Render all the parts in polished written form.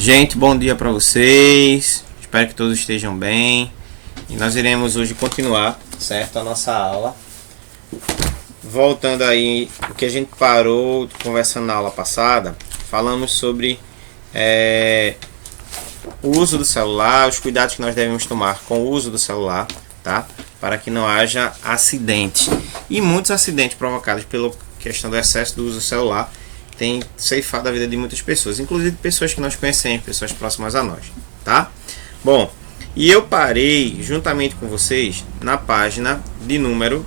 Gente, bom dia para vocês. Espero que todos estejam bem. E nós iremos hoje continuar, certo, a nossa aula. Voltando aí o que a gente parou conversando na aula passada, falamos sobre o uso do celular, os cuidados que nós devemos tomar com o uso do celular, tá? Para que não haja acidentes. E muitos acidentes provocados pela questão do excesso do uso do celular tem ceifado a vida de muitas pessoas, inclusive pessoas que nós conhecemos, pessoas próximas a nós, tá? Bom, e eu parei juntamente com vocês na página de número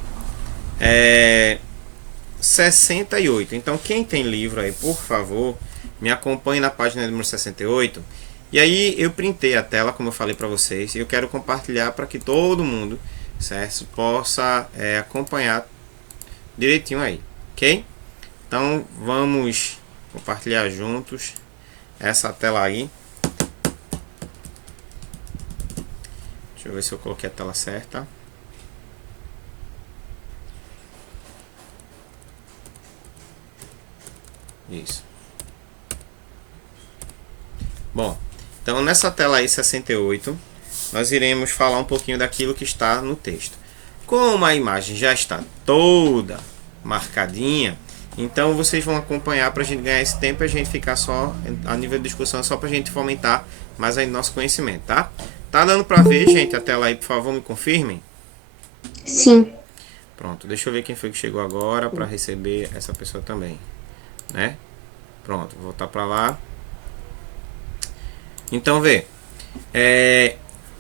68. Então, quem tem livro aí, por favor, me acompanhe na página número 68. E aí eu printei a tela, como eu falei para vocês, e eu quero compartilhar para que todo mundo, certo, possa acompanhar direitinho aí, ok? Então vamos compartilhar juntos essa tela aí. Deixa eu ver se eu coloquei a tela certa. Isso. Bom, então nessa tela aí 68, nós iremos falar um pouquinho daquilo que está no texto. Como a imagem já está toda marcadinha, então vocês vão acompanhar para a gente ganhar esse tempo e a gente ficar só a nível de discussão, só para a gente fomentar mais aí nosso conhecimento, tá? Tá dando para ver, gente, a tela aí, por favor, me confirmem? Sim. Pronto, deixa eu ver quem foi que chegou agora para receber essa pessoa também, né? Pronto, vou voltar para lá. Então, vê.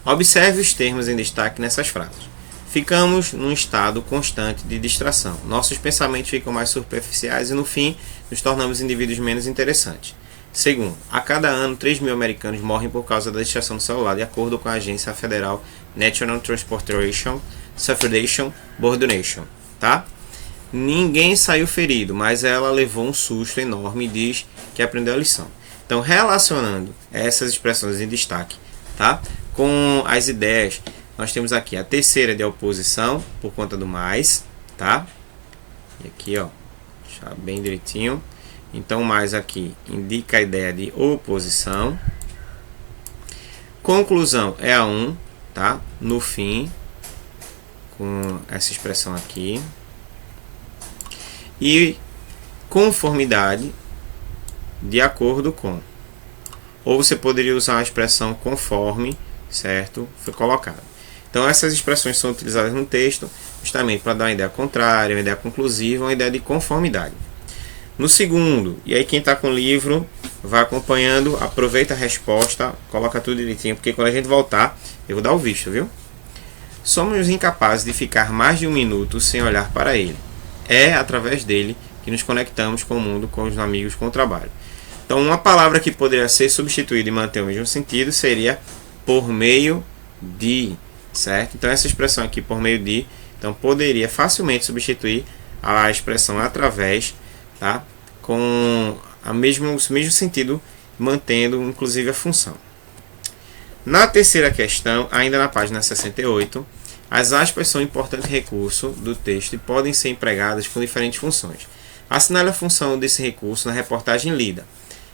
Observe os termos em destaque nessas frases. Ficamos num estado constante de distração. Nossos pensamentos ficam mais superficiais e, no fim, nos tornamos indivíduos menos interessantes. Segundo, a cada ano, 3 mil americanos morrem por causa da distração do celular, de acordo com a agência federal National Transportation Suffocation Board. Tá? Ninguém saiu ferido, mas ela levou um susto enorme e diz que aprendeu a lição. Então, relacionando essas expressões em destaque, tá, com as ideias, nós temos aqui a terceira de oposição, por conta do mais, tá? E aqui, ó, deixar bem direitinho. Então, mais aqui indica a ideia de oposição. Conclusão é a 1, tá? No fim, com essa expressão aqui. E conformidade, de acordo com. Ou você poderia usar a expressão conforme, certo? Foi colocado. Então essas expressões são utilizadas no texto justamente para dar uma ideia contrária, uma ideia conclusiva, uma ideia de conformidade. No segundo, e aí quem está com o livro vai acompanhando, aproveita a resposta, coloca tudo direitinho, porque quando a gente voltar, eu vou dar o visto, viu? Somos incapazes de ficar mais de um minuto sem olhar para ele. É através dele que nos conectamos com o mundo, com os amigos, com o trabalho. Então, uma palavra que poderia ser substituída e manter o mesmo sentido seria por meio de, certo? Então, essa expressão aqui, por meio de, então poderia facilmente substituir a expressão através, tá? Com o mesmo sentido, mantendo inclusive a função. Na terceira questão, ainda na página 68, as aspas são um importante recurso do texto e podem ser empregadas com diferentes funções. Assinale a função desse recurso na reportagem lida.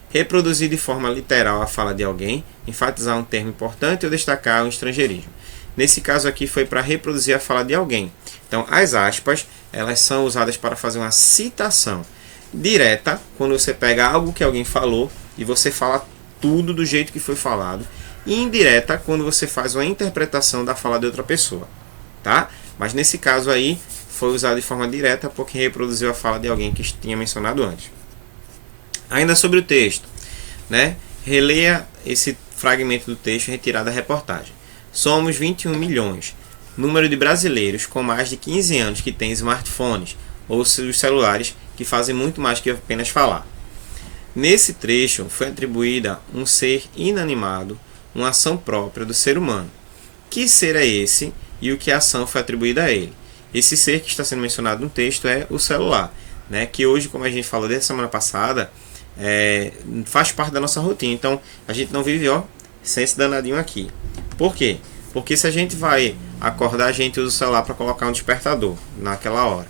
Reproduzir de forma literal a fala de alguém, enfatizar um termo importante ou destacar o estrangeirismo. Nesse caso aqui foi para reproduzir a fala de alguém. Então, as aspas, elas são usadas para fazer uma citação direta, quando você pega algo que alguém falou e você fala tudo do jeito que foi falado, e indireta, quando você faz uma interpretação da fala de outra pessoa, tá? Mas nesse caso aí, foi usado de forma direta porque reproduziu a fala de alguém que tinha mencionado antes. Ainda sobre o texto, né? Releia esse fragmento do texto retirado da reportagem. Somos 21 milhões. Número de brasileiros com mais de 15 anos que têm smartphones ou seus celulares que fazem muito mais que apenas falar. Nesse trecho foi atribuída um ser inanimado, uma ação própria do ser humano. Que ser é esse e o que a ação foi atribuída a ele? Esse ser que está sendo mencionado no texto é o celular, né? Que hoje, como a gente falou desde a semana passada, faz parte da nossa rotina. Então a gente não vive sem esse danadinho aqui. Por quê? Porque se a gente vai acordar, a gente usa o celular para colocar um despertador naquela hora.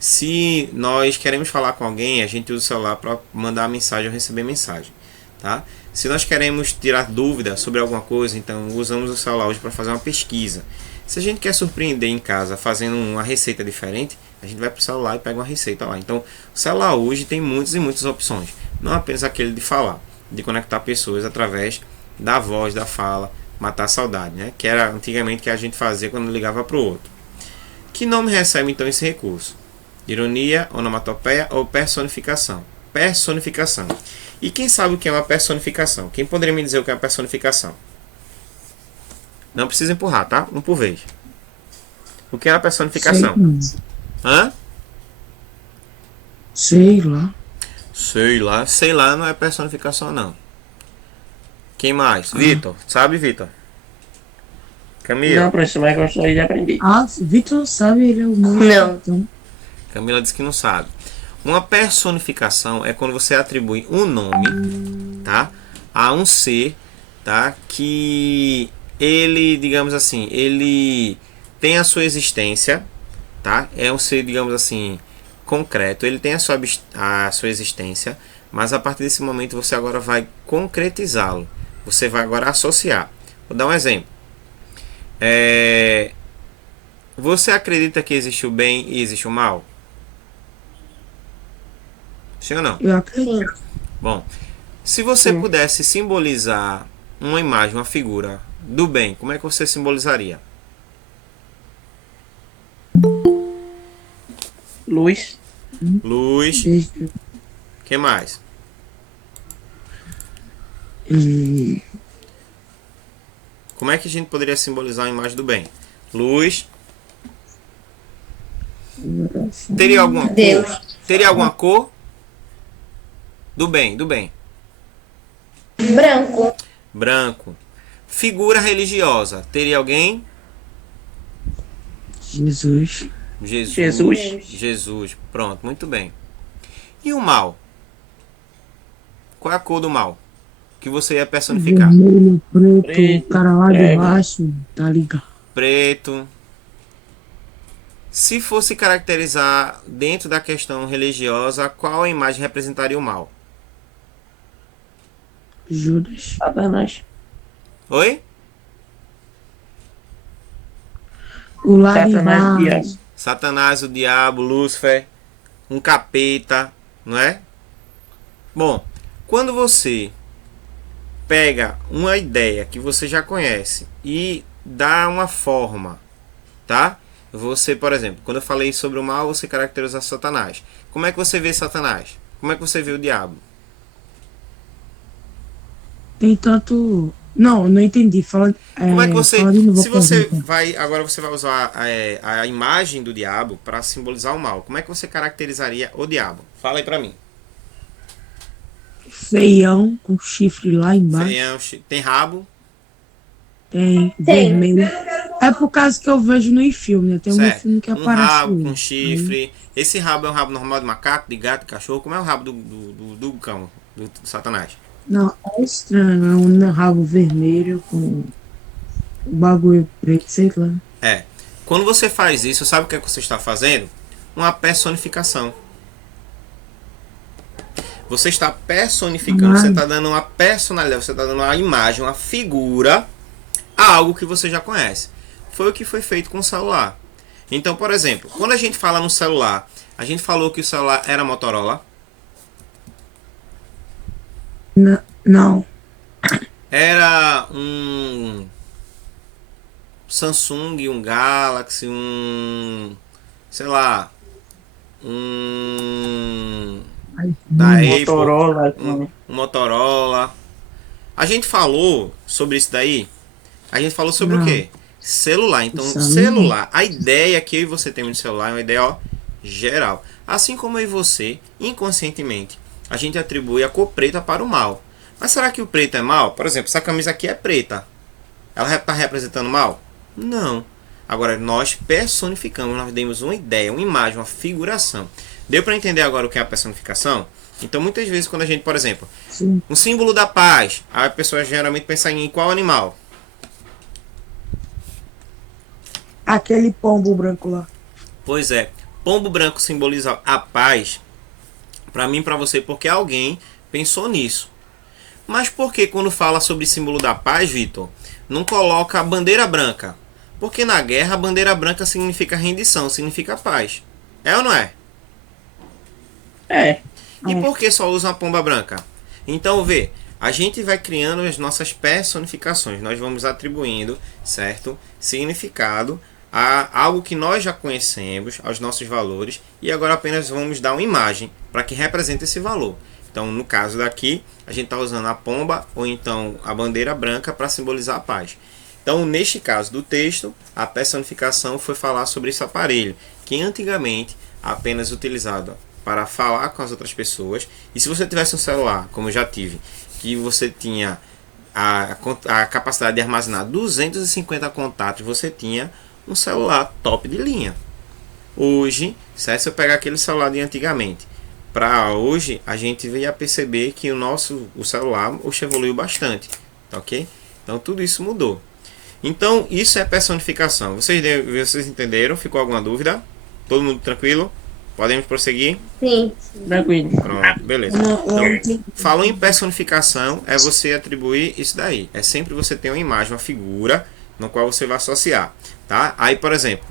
Se nós queremos falar com alguém, a gente usa o celular para mandar mensagem ou receber mensagem. tá? Se nós queremos tirar dúvida sobre alguma coisa, então usamos o celular hoje para fazer uma pesquisa. Se a gente quer surpreender em casa fazendo uma receita diferente, a gente vai para o celular e pega uma receita lá. Então, o celular hoje tem muitas e muitas opções. Não apenas aquele de falar, de conectar pessoas através da voz, da fala, matar a saudade, né? Que era antigamente que a gente fazia quando ligava para o outro. Que nome recebe então esse recurso? Ironia, onomatopeia ou personificação? Personificação. E quem sabe o que é uma personificação? Quem poderia me dizer o que é uma personificação? Não precisa empurrar, tá? Um por vez. O que é uma personificação? Hã? Sei lá. Sei lá. Sei lá não é personificação, não. Quem mais? Vitor. Sabe, Vitor? Camila. Não, professor, mas gostaria de aprender. Ah, Vitor sabe, ele é o monstro. Não. Então, Camila disse que não sabe. Uma personificação é quando você atribui um nome, tá, a um ser, tá, que ele, digamos assim, ele tem a sua existência, tá? É um ser, digamos assim, concreto. Ele tem a sua existência, mas a partir desse momento você agora vai concretizá-lo. Você vai agora associar. Vou dar um exemplo. Você acredita que existe o bem e existe o mal? Sim ou não? eu acredito. Bom, se você pudesse simbolizar uma imagem, uma figura do bem, como é que você simbolizaria? Luz. Luz. Desde- Que mais? e- Como é que a gente poderia simbolizar a imagem do bem? Luz. Teria alguma cor? Deus. Teria alguma cor? Do bem, do bem. Branco. Branco. Figura religiosa. Teria alguém? Jesus. Jesus. Jesus. Pronto, muito bem. E o mal? Qual é a cor do mal? Que você ia personificar? Vermelho, preto, Preto, o cara lá de prego. baixo, tá ligado? Preto. Se fosse caracterizar dentro da questão religiosa, qual a imagem representaria o mal? Judas. Satanás. Oi? O lá de Satanás, baixo. diabo. Satanás, o diabo, Lúcifer, um capeta, não é? Bom, quando você pega uma ideia que você já conhece e dá uma forma, tá? Você, por exemplo, quando eu falei sobre o mal, você caracteriza Satanás. Como é que você vê Satanás? Como é que você vê o diabo? Tem tanto. Não, não entendi. Fala, Como é que você, fala de novo, se você por exemplo. vai, agora você vai usar a imagem do diabo para simbolizar o mal. Como é que você caracterizaria o diabo? Fala aí pra mim. Feião, com chifre lá embaixo. Feião, tem rabo, Tem, Tem. vermelho. É por causa que eu vejo no filme, né? Tem um certo? filme que Um aparece. rabo ele. com chifre. Esse rabo é um rabo normal de macaco, de gato, de cachorro. Como é o rabo do cão, do Satanás? Não, é estranho. É um rabo vermelho com um bagulho preto, sei lá. É. Quando você faz isso, sabe o que é que você está fazendo? Uma personificação. Você está personificando, você está dando uma personalidade, você está dando uma imagem, uma figura a algo que você já conhece. Foi o que foi feito com o celular. Então, por exemplo, quando a gente fala no celular, a gente falou que o celular era Motorola, Não. era um Samsung, um Galaxy, sei lá, da Apple, Motorola. um Motorola. A gente falou sobre isso daí. A gente falou sobre o Não. quê? Celular. Então, Celular. celular. A ideia que eu e você temos de celular é uma ideia, ó, geral. Assim como eu e você, inconscientemente, a gente atribui a cor preta para o mal. Mas será que o preto é mal? Por exemplo, essa camisa aqui é preta. Ela está representando mal? Não. Agora, nós personificamos, nós demos uma ideia, uma imagem, uma figuração. Deu para entender agora o que é a personificação? Então, muitas vezes, quando a gente, por exemplo, Sim. um símbolo da paz, a pessoa geralmente pensa em qual animal? Aquele pombo branco lá. Pois é, pombo branco simboliza a paz para mim e para você, porque alguém pensou nisso. Mas por que quando fala sobre símbolo da paz, Vitor, não coloca a bandeira branca? Porque na guerra a bandeira branca significa rendição, significa paz. É ou não é? É. E por que só usa uma pomba branca? Então, vê, a gente vai criando as nossas personificações. Nós vamos atribuindo, certo, significado a algo que nós já conhecemos, aos nossos valores, e agora apenas vamos dar uma imagem para que represente esse valor. Então, no caso daqui, a gente está usando a pomba ou então a bandeira branca para simbolizar a paz. Então, neste caso do texto, a personificação foi falar sobre esse aparelho, que antigamente apenas utilizado para falar com as outras pessoas. E se você tivesse um celular, como eu já tive, que você tinha a capacidade de armazenar 250 contatos, você tinha um celular top de linha. Hoje, se eu pegar aquele celular de antigamente para hoje, a gente veio a perceber que o celular evoluiu bastante, tá ok? Então tudo isso mudou. Então isso é personificação. Vocês entenderam? Ficou alguma dúvida? Todo mundo tranquilo? Podemos prosseguir? Sim. Tranquilo. Pronto, beleza. Então, falou em personificação, é você atribuir isso daí. É sempre você ter uma imagem, uma figura, no qual você vai associar, tá? Aí, por exemplo,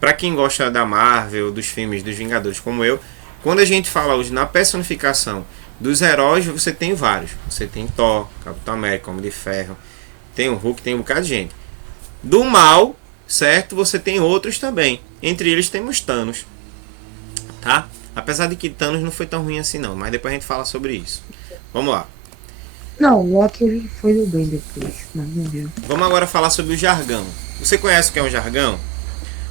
para quem gosta da Marvel, dos filmes dos Vingadores, como eu, quando a gente fala hoje na personificação dos heróis, você tem vários. Você tem Thor, Capitão América, Homem de Ferro, tem o Hulk, tem um bocado de gente. Do mal, certo? Você tem outros também. Entre eles temos Thanos, tá? Apesar de que Thanos não foi tão ruim assim não, mas depois a gente fala sobre isso. Vamos lá. Não, o Loki ele foi do bem depois, mas não deu. Vamos agora falar sobre o jargão. Você conhece o que é um jargão?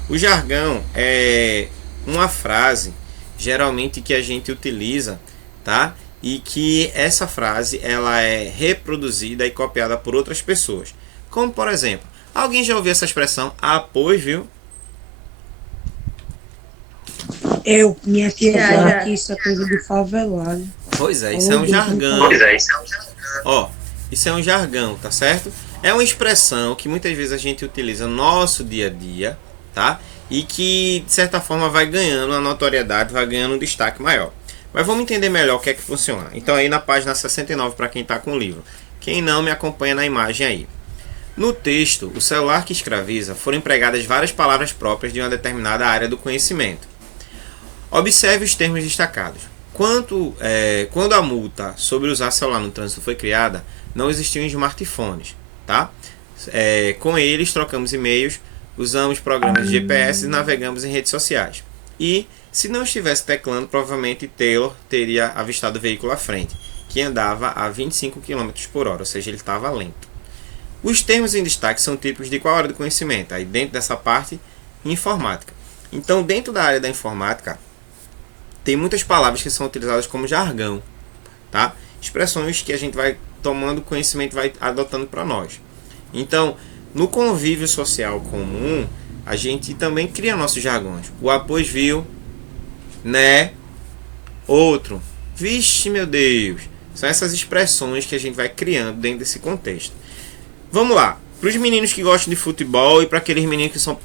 O jargão é uma frase, geralmente que a gente utiliza, tá? E que essa frase ela é reproduzida e copiada por outras pessoas. Como por exemplo, alguém já ouviu essa expressão? Ah, pois, viu? Minha tia Já, fala já. que isso é coisa de favelado. Pois é, isso é um jargão. Ó, isso é um jargão, tá certo? É uma expressão que muitas vezes a gente utiliza no nosso dia a dia, tá? E que, de certa forma, vai ganhando uma notoriedade, vai ganhando um destaque maior. Mas vamos entender melhor o que é que funciona. Então, aí na página 69, para quem está com o livro. Quem não, me acompanha na imagem aí. No texto, o celular que escraviza, foram empregadas várias palavras próprias de uma determinada área do conhecimento. Observe os termos destacados. Quando a multa sobre usar celular no trânsito foi criada, não existiam smartphones, tá? Com eles, trocamos e-mails, usamos programas de GPS e navegamos em redes sociais. E, se não estivesse teclando, provavelmente Taylor teria avistado o veículo à frente, que andava a 25 km por hora, ou seja, ele estava lento. Os termos em destaque são típicos de qual área do conhecimento? Aí dentro dessa parte, informática. Então, dentro da área da informática, tem muitas palavras que são utilizadas como jargão, tá? Expressões que a gente vai tomando conhecimento, vai adotando para nós. Então, no convívio social comum, a gente também cria nossos jargões. O após viu, né? Outro, vixe meu Deus. São essas expressões que a gente vai criando dentro desse contexto. Vamos lá. Para os meninos que gostam de futebol e para aqueles meninos que são,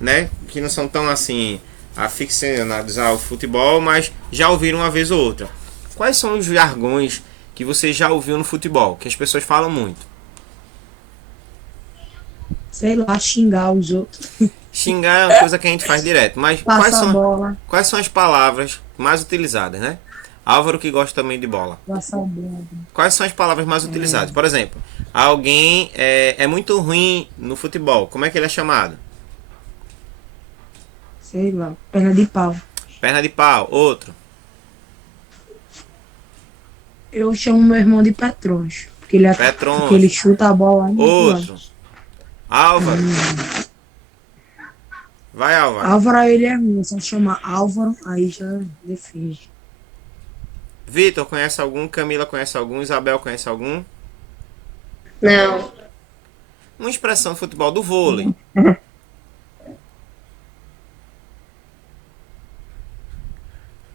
né, que não são tão assim aficionados ao futebol, mas já ouviram uma vez ou outra. Quais são os jargões que você já ouviu no futebol, que as pessoas falam muito? Sei lá, xingar os outros. Xingar é uma coisa que a gente faz direto, mas Passa a bola. quais são as palavras mais utilizadas, né? Álvaro que gosta também de bola. Passa a bola. Quais são as palavras mais utilizadas? Por exemplo, alguém é muito ruim no futebol. Como é que ele é chamado? Sei lá, perna de pau. Perna de pau. Outro. Eu chamo meu irmão de Petrões. Porque ele, Petrões. porque ele chuta a bola lá no Outro. lado. Álvaro. Vai, Álvaro. Álvaro, ele é ruim. Só chama Álvaro, aí já defende. Vitor, conhece algum? Camila conhece algum? Isabel conhece algum? Não. Uma expressão de futebol do vôlei.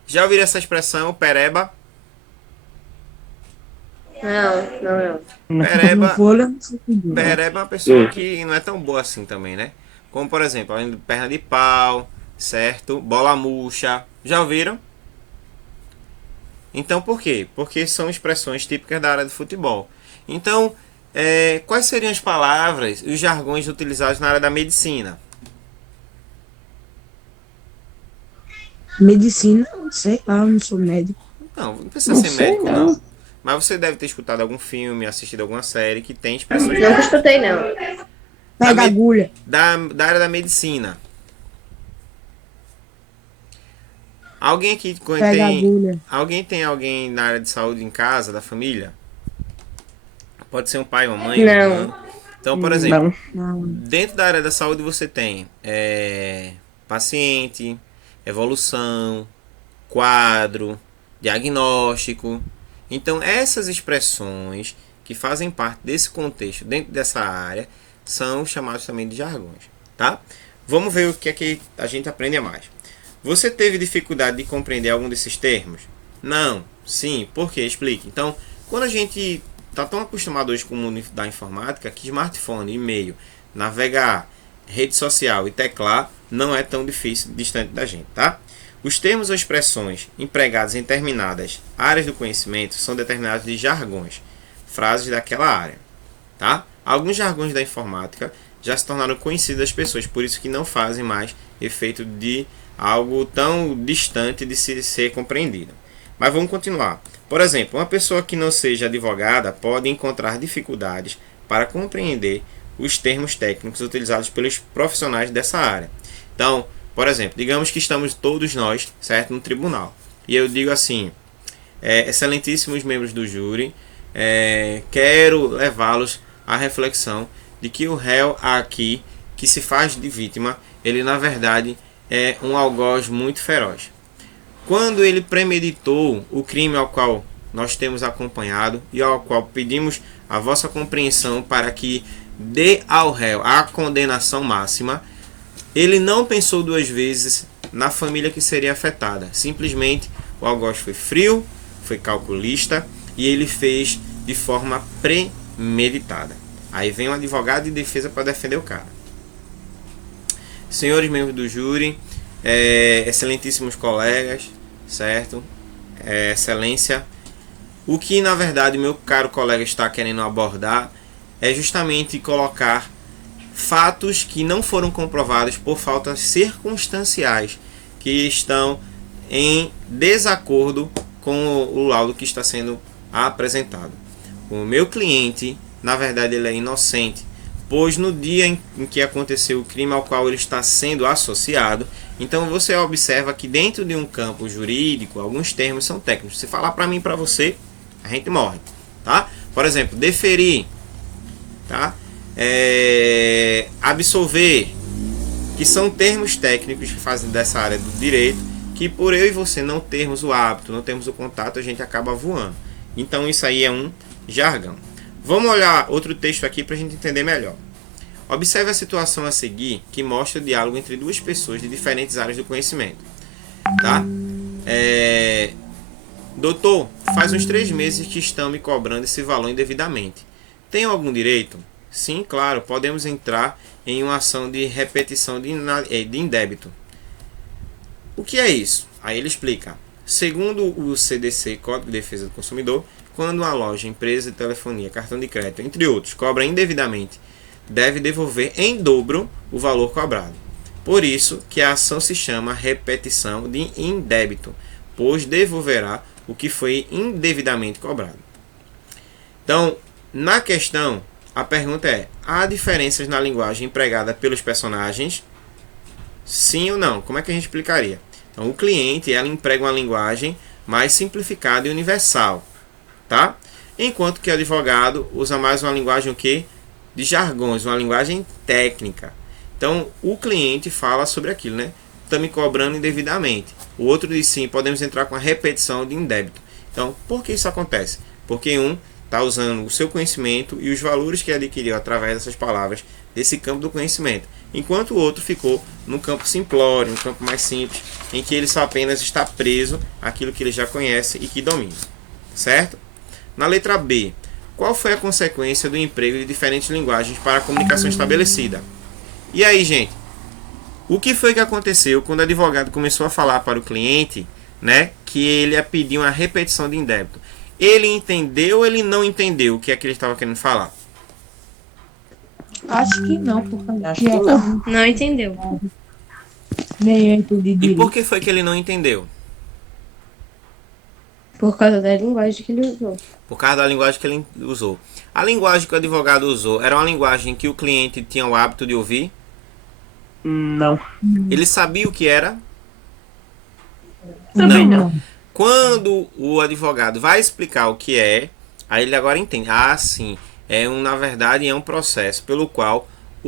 Já ouviram essa expressão, pereba? Não. Pereba, No vôlei, eu não sei o que é. pereba é uma pessoa que não é tão boa assim também, né? Como, por exemplo, além de perna de pau, certo? Bola murcha. Já ouviram? Então, por quê? Porque são expressões típicas da área de futebol. Então, quais seriam as palavras e os jargões utilizados na área da medicina? Medicina, sei lá, eu não sou médico. Não precisa Não ser sei, médico, não. não. Mas você deve ter escutado algum filme, assistido alguma série que tem expressões Nunca escutei, não. Pega me- agulha. da área da medicina. Alguém aqui Pega agulha. tem alguém na área de saúde em casa, da família? Pode ser um pai, uma mãe, Não. uma irmã. Então, por exemplo, Não. Não. dentro da área da saúde você tem paciente, evolução, quadro, diagnóstico. Então, essas expressões que fazem parte desse contexto, dentro dessa área, são chamados também de jargões, tá? Vamos ver o que é que a gente aprende a mais. Você teve dificuldade de compreender algum desses termos? Não? Sim? Por quê? Explique. Então, quando a gente está tão acostumado hoje com o mundo da informática, que smartphone, e-mail, navegar, rede social e teclar não é tão difícil distante da gente, tá? Os termos ou expressões empregados em determinadas áreas do conhecimento são determinados de jargões, frases daquela área, tá? Alguns jargões da informática já se tornaram conhecidos das pessoas, por isso que não fazem mais efeito de algo tão distante de ser compreendido. Mas vamos continuar. Por exemplo, uma pessoa que não seja advogada pode encontrar dificuldades para compreender os termos técnicos utilizados pelos profissionais dessa área. Então, por exemplo, digamos que estamos todos nós, certo, no tribunal. E eu digo assim, excelentíssimos membros do júri, quero levá-los à reflexão de que o réu aqui, que se faz de vítima, ele na verdade é um algoz muito feroz. Quando ele premeditou o crime ao qual nós temos acompanhado e ao qual pedimos a vossa compreensão para que dê ao réu a condenação máxima, ele não pensou duas vezes na família que seria afetada. Simplesmente o algoz foi frio, foi calculista e ele fez de forma premeditada. Aí vem um advogado de defesa para defender o cara. Senhores membros do júri, excelentíssimos colegas, certo? Excelência. O que na verdade meu caro colega está querendo abordar é justamente colocar fatos que não foram comprovados por faltas circunstanciais que estão em desacordo com o laudo que está sendo apresentado. O meu cliente, na verdade, ele é inocente, pois no dia em que aconteceu o crime ao qual ele está sendo associado, então você observa que dentro de um campo jurídico, alguns termos são técnicos. Se falar para mim e para você, a gente morre, tá? Por exemplo, deferir, tá? Absolver, que são termos técnicos que fazem dessa área do direito, que por eu e você não termos o hábito, não termos o contato, a gente acaba voando. Então isso aí é um jargão. Vamos olhar outro texto aqui para a gente entender melhor. Observe a situação a seguir, que mostra o diálogo entre duas pessoas de diferentes áreas do conhecimento. Tá? Doutor, faz uns 3 meses que estão me cobrando esse valor indevidamente. Tenho algum direito? Sim, claro, podemos entrar em uma ação de repetição de indébito. O que é isso? Aí ele explica. Segundo o CDC, Código de Defesa do Consumidor, quando uma loja, empresa de telefonia, cartão de crédito, entre outros, cobra indevidamente, deve devolver em dobro o valor cobrado. Por isso que a ação se chama repetição de indébito, pois devolverá o que foi indevidamente cobrado. Então, na questão, a pergunta é: há diferenças na linguagem empregada pelos personagens? Sim ou não? Como é que a gente explicaria? Então, o cliente, ela emprega uma linguagem mais simplificada e universal, tá? Enquanto que o advogado usa mais uma linguagem o quê? De jargões, uma linguagem técnica. Então, o cliente fala sobre aquilo, né? Está me cobrando indevidamente. O outro diz sim, podemos entrar com a repetição de indébito. Então, por que isso acontece? Porque um está usando o seu conhecimento e os valores que adquiriu através dessas palavras, desse campo do conhecimento. Enquanto o outro ficou no campo simplório, no campo mais simples, em que ele só apenas está preso àquilo que ele já conhece e que domina. Certo? Na letra B, qual foi a consequência do emprego de diferentes linguagens para a comunicação estabelecida? E aí, gente? O que foi que aconteceu quando o advogado começou a falar para o cliente, né, que ele ia pedir uma repetição de indébito. Ele entendeu ou ele não entendeu o que é que ele estava querendo falar? Acho que não, porque Acho que não. Não entendeu. nem eu entendi E direito. por que foi que ele não entendeu? Por causa da linguagem que ele usou. Por causa da linguagem que ele usou. A linguagem que o advogado usou era uma linguagem que o cliente tinha o hábito de ouvir? Não. Ele sabia o que era? Também não. Quando o advogado vai explicar o que é, aí ele agora entende. Ah, sim. Na verdade, é um processo pelo qual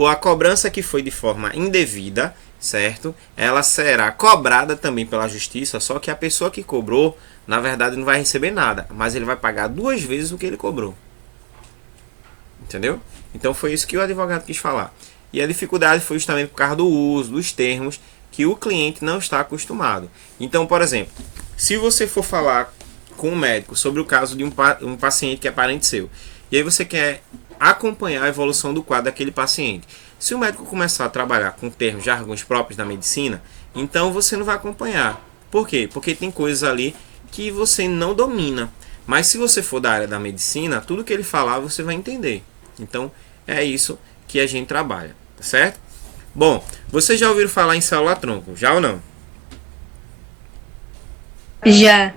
a cobrança que foi de forma indevida, certo? Ela será cobrada também pela justiça, só que a pessoa que cobrou, na verdade, não vai receber nada, mas ele vai pagar 2 vezes o que ele cobrou. Entendeu? Então foi isso que o advogado quis falar. E a dificuldade foi justamente por causa do uso dos termos que o cliente não está acostumado. Então, por exemplo, se você for falar com um médico sobre o caso de um paciente que é parente seu, e aí você quer acompanhar a evolução do quadro daquele paciente. Se o médico começar a trabalhar com termos, jargões próprios da medicina, então você não vai acompanhar. Por quê? Porque tem coisas ali que você não domina. Mas se você for da área da medicina, tudo que ele falar você vai entender. Então é isso que a gente trabalha, tá certo? Bom, vocês já ouviram falar em célula-tronco, já ou não? Já.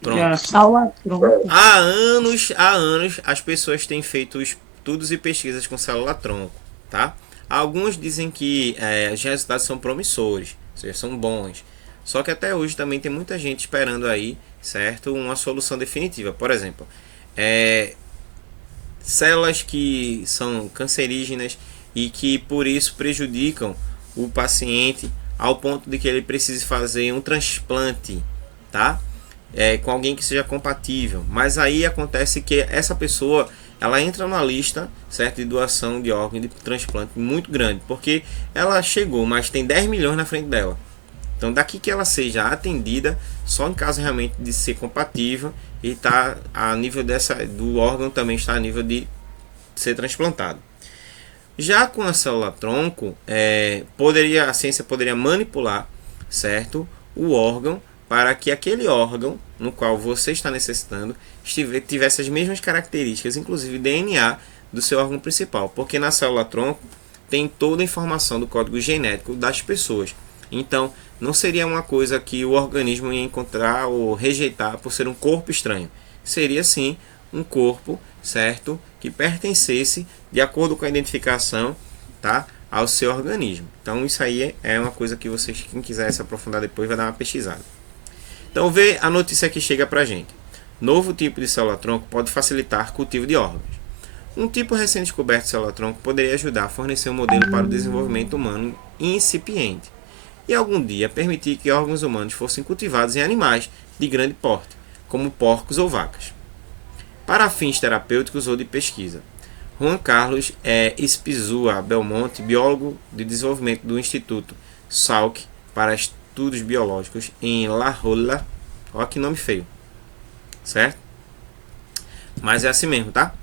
Pronto. Já. Célula-tronco. Há anos as pessoas têm feito estudos e pesquisas com célula-tronco, tá? Alguns dizem que os resultados são promissores, ou seja, são bons. Só que até hoje também tem muita gente esperando aí, certo? Uma solução definitiva. Por exemplo, células que são cancerígenas e que por isso prejudicam o paciente ao ponto de que ele precise fazer um transplante, tá? Com alguém que seja compatível. Mas aí acontece que essa pessoa ela entra na lista, certo, de doação de órgão de transplante muito grande, porque ela chegou, mas tem 10 milhões na frente dela. Então daqui que ela seja atendida só em caso realmente de ser compatível e tá a nível do órgão também está a nível de ser transplantado. Já com a célula-tronco, a ciência poderia manipular, certo, o órgão para que aquele órgão no qual você está necessitando tivesse as mesmas características, inclusive DNA, do seu órgão principal. Porque na célula-tronco tem toda a informação do código genético das pessoas. Então, não seria uma coisa que o organismo ia encontrar ou rejeitar por ser um corpo estranho. Seria, sim, um corpo, certo, que pertencesse, de acordo com a identificação, tá, ao seu organismo. Então, isso aí é uma coisa que vocês, quem quiser se aprofundar depois, vai dar uma pesquisada. Então, vê a notícia que chega pra gente. Novo tipo de célula-tronco pode facilitar cultivo de órgãos. Um tipo recém-descoberto de célula-tronco poderia ajudar a fornecer um modelo para o desenvolvimento humano incipiente e algum dia permitir que órgãos humanos fossem cultivados em animais de grande porte, como porcos ou vacas, para fins terapêuticos ou de pesquisa. Juan Carlos Espizua Belmonte, biólogo de desenvolvimento do Instituto Salk para Estudos Biológicos em La Jolla, olha que nome feio, certo? Mas é assim mesmo, tá?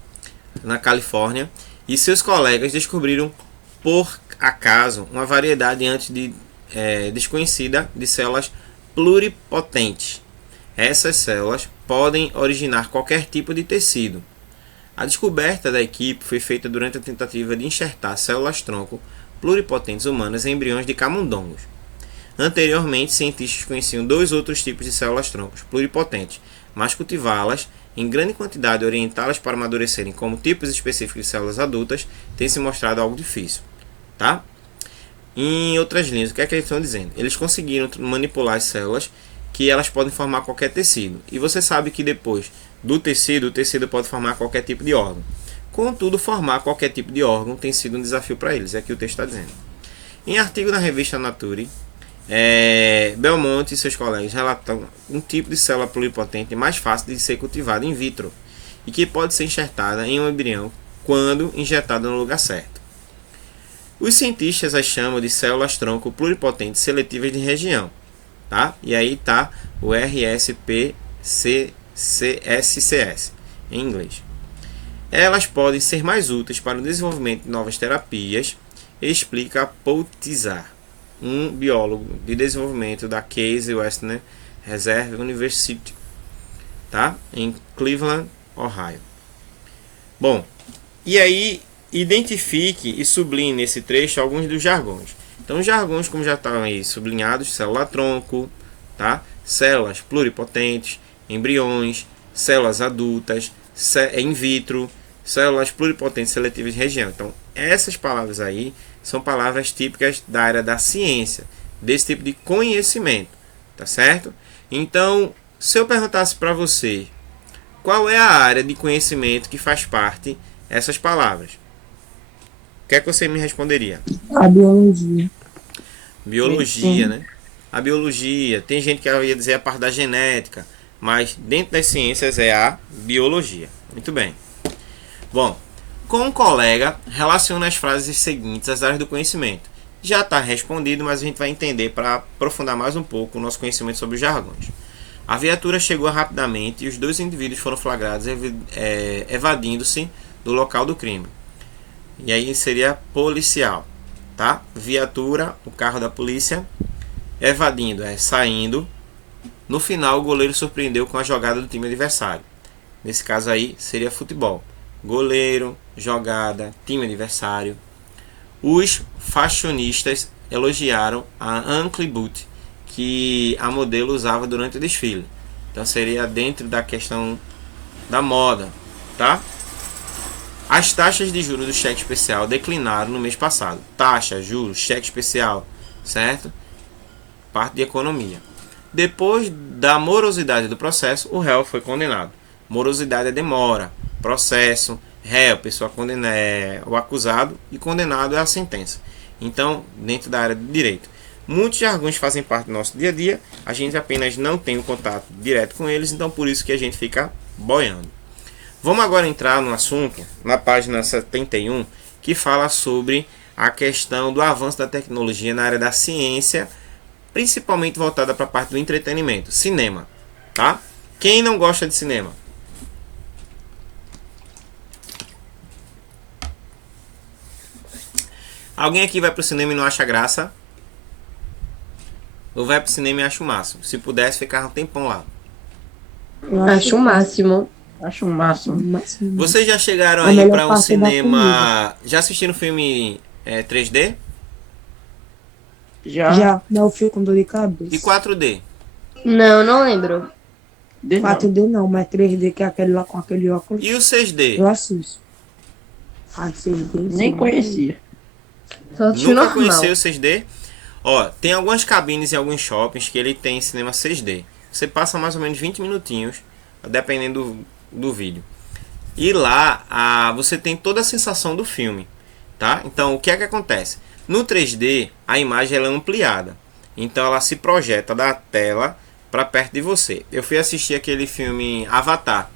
Na Califórnia, e seus colegas descobriram por acaso uma variedade antes desconhecida de células pluripotentes. Essas células podem originar qualquer tipo de tecido. A descoberta da equipe foi feita durante a tentativa de enxertar células-tronco pluripotentes humanas em embriões de camundongos. Anteriormente, cientistas conheciam 2 outros tipos de células-troncos pluripotentes, mas cultivá-las em grande quantidade e orientá-las para amadurecerem como tipos específicos de células adultas tem se mostrado algo difícil. Tá? Em outras linhas, o que é que eles estão dizendo? Eles conseguiram manipular as células que elas podem formar qualquer tecido. E você sabe que depois do tecido, o tecido pode formar qualquer tipo de órgão. Contudo, formar qualquer tipo de órgão tem sido um desafio para eles, é o que o texto está dizendo. Em artigo na revista Nature, Belmonte e seus colegas relatam um tipo de célula pluripotente mais fácil de ser cultivada in vitro e que pode ser enxertada em um embrião quando injetada no lugar certo. Os cientistas as chamam de células-tronco pluripotentes seletivas de região, tá? E aí está o RSPCSCS em inglês. Elas podem ser mais úteis para o desenvolvimento de novas terapias, explica Paul Tizar, um biólogo de desenvolvimento da Case Western Reserve University, tá? Em Cleveland, Ohio. Bom, e aí identifique e sublinhe nesse trecho alguns dos jargões. Então, os jargões, como já estão aí sublinhados: célula-tronco, tá? Células pluripotentes, embriões, células adultas, in vitro, células pluripotentes seletivas de região. Então, essas palavras aí são palavras típicas da área da ciência, desse tipo de conhecimento, tá certo? Então, se eu perguntasse para você qual é a área de conhecimento que faz parte dessas palavras, o que é que você me responderia? A biologia. Biologia, né? A biologia, tem gente que ia dizer a parte da genética, mas dentro das ciências é a biologia. Muito bem. Bom, com um colega, relaciona as frases seguintes às áreas do conhecimento. Já está respondido, mas a gente vai entender para aprofundar mais um pouco o nosso conhecimento sobre os jargões. A viatura chegou rapidamente e os 2 indivíduos foram flagrados evadindo-se do local do crime. E aí seria policial, tá? Viatura, o carro da polícia. Evadindo, saindo. No final, o goleiro surpreendeu com a jogada do time adversário. Nesse caso aí, seria futebol. Goleiro, jogada, time adversário. Os fashionistas elogiaram a Uncle Boot, que a modelo usava durante o desfile. Então seria dentro da questão da moda, tá? As taxas de juros do cheque especial declinaram no mês passado. Taxa, juros, cheque especial, certo? Parte de economia. Depois da morosidade do processo, o réu foi condenado. Morosidade é demora. Processo, réu, pessoa condenada, o acusado, e condenado é a sentença. Então, dentro da área de direito, muitos jargões fazem parte do nosso dia a dia, a gente apenas não tem um contato direto com eles, então por isso que a gente fica boiando. Vamos agora entrar no assunto, na página 71, que fala sobre a questão do avanço da tecnologia na área da ciência, principalmente voltada para a parte do entretenimento, cinema, tá? Quem não gosta de cinema? Alguém aqui vai pro cinema e não acha graça? Ou vai pro cinema e acha o máximo? Se pudesse, ficar um tempão lá. Acho o máximo. Acho o máximo. Vocês já chegaram A aí melhor para um parte da cinema... Já assistiram filme 3D? Já, não, eu fico com dor de cabeça. E 4D? Não, não lembro. 4D não, mas 3D, que é aquele lá com aquele óculos. E o 6D? Eu assisto. Ah, 6D. Nem sim. conhecia. Só assisti Nunca normal. conheceu o 6D? Ó, tem algumas cabines em alguns shoppings que ele tem cinema 6D. Você passa mais ou menos 20 minutinhos, dependendo do vídeo. E lá você tem toda a sensação do filme, tá? Então, o que é que acontece? No 3D, a imagem ela é ampliada. Então, ela se projeta da tela para perto de você. Eu fui assistir aquele filme Avatar.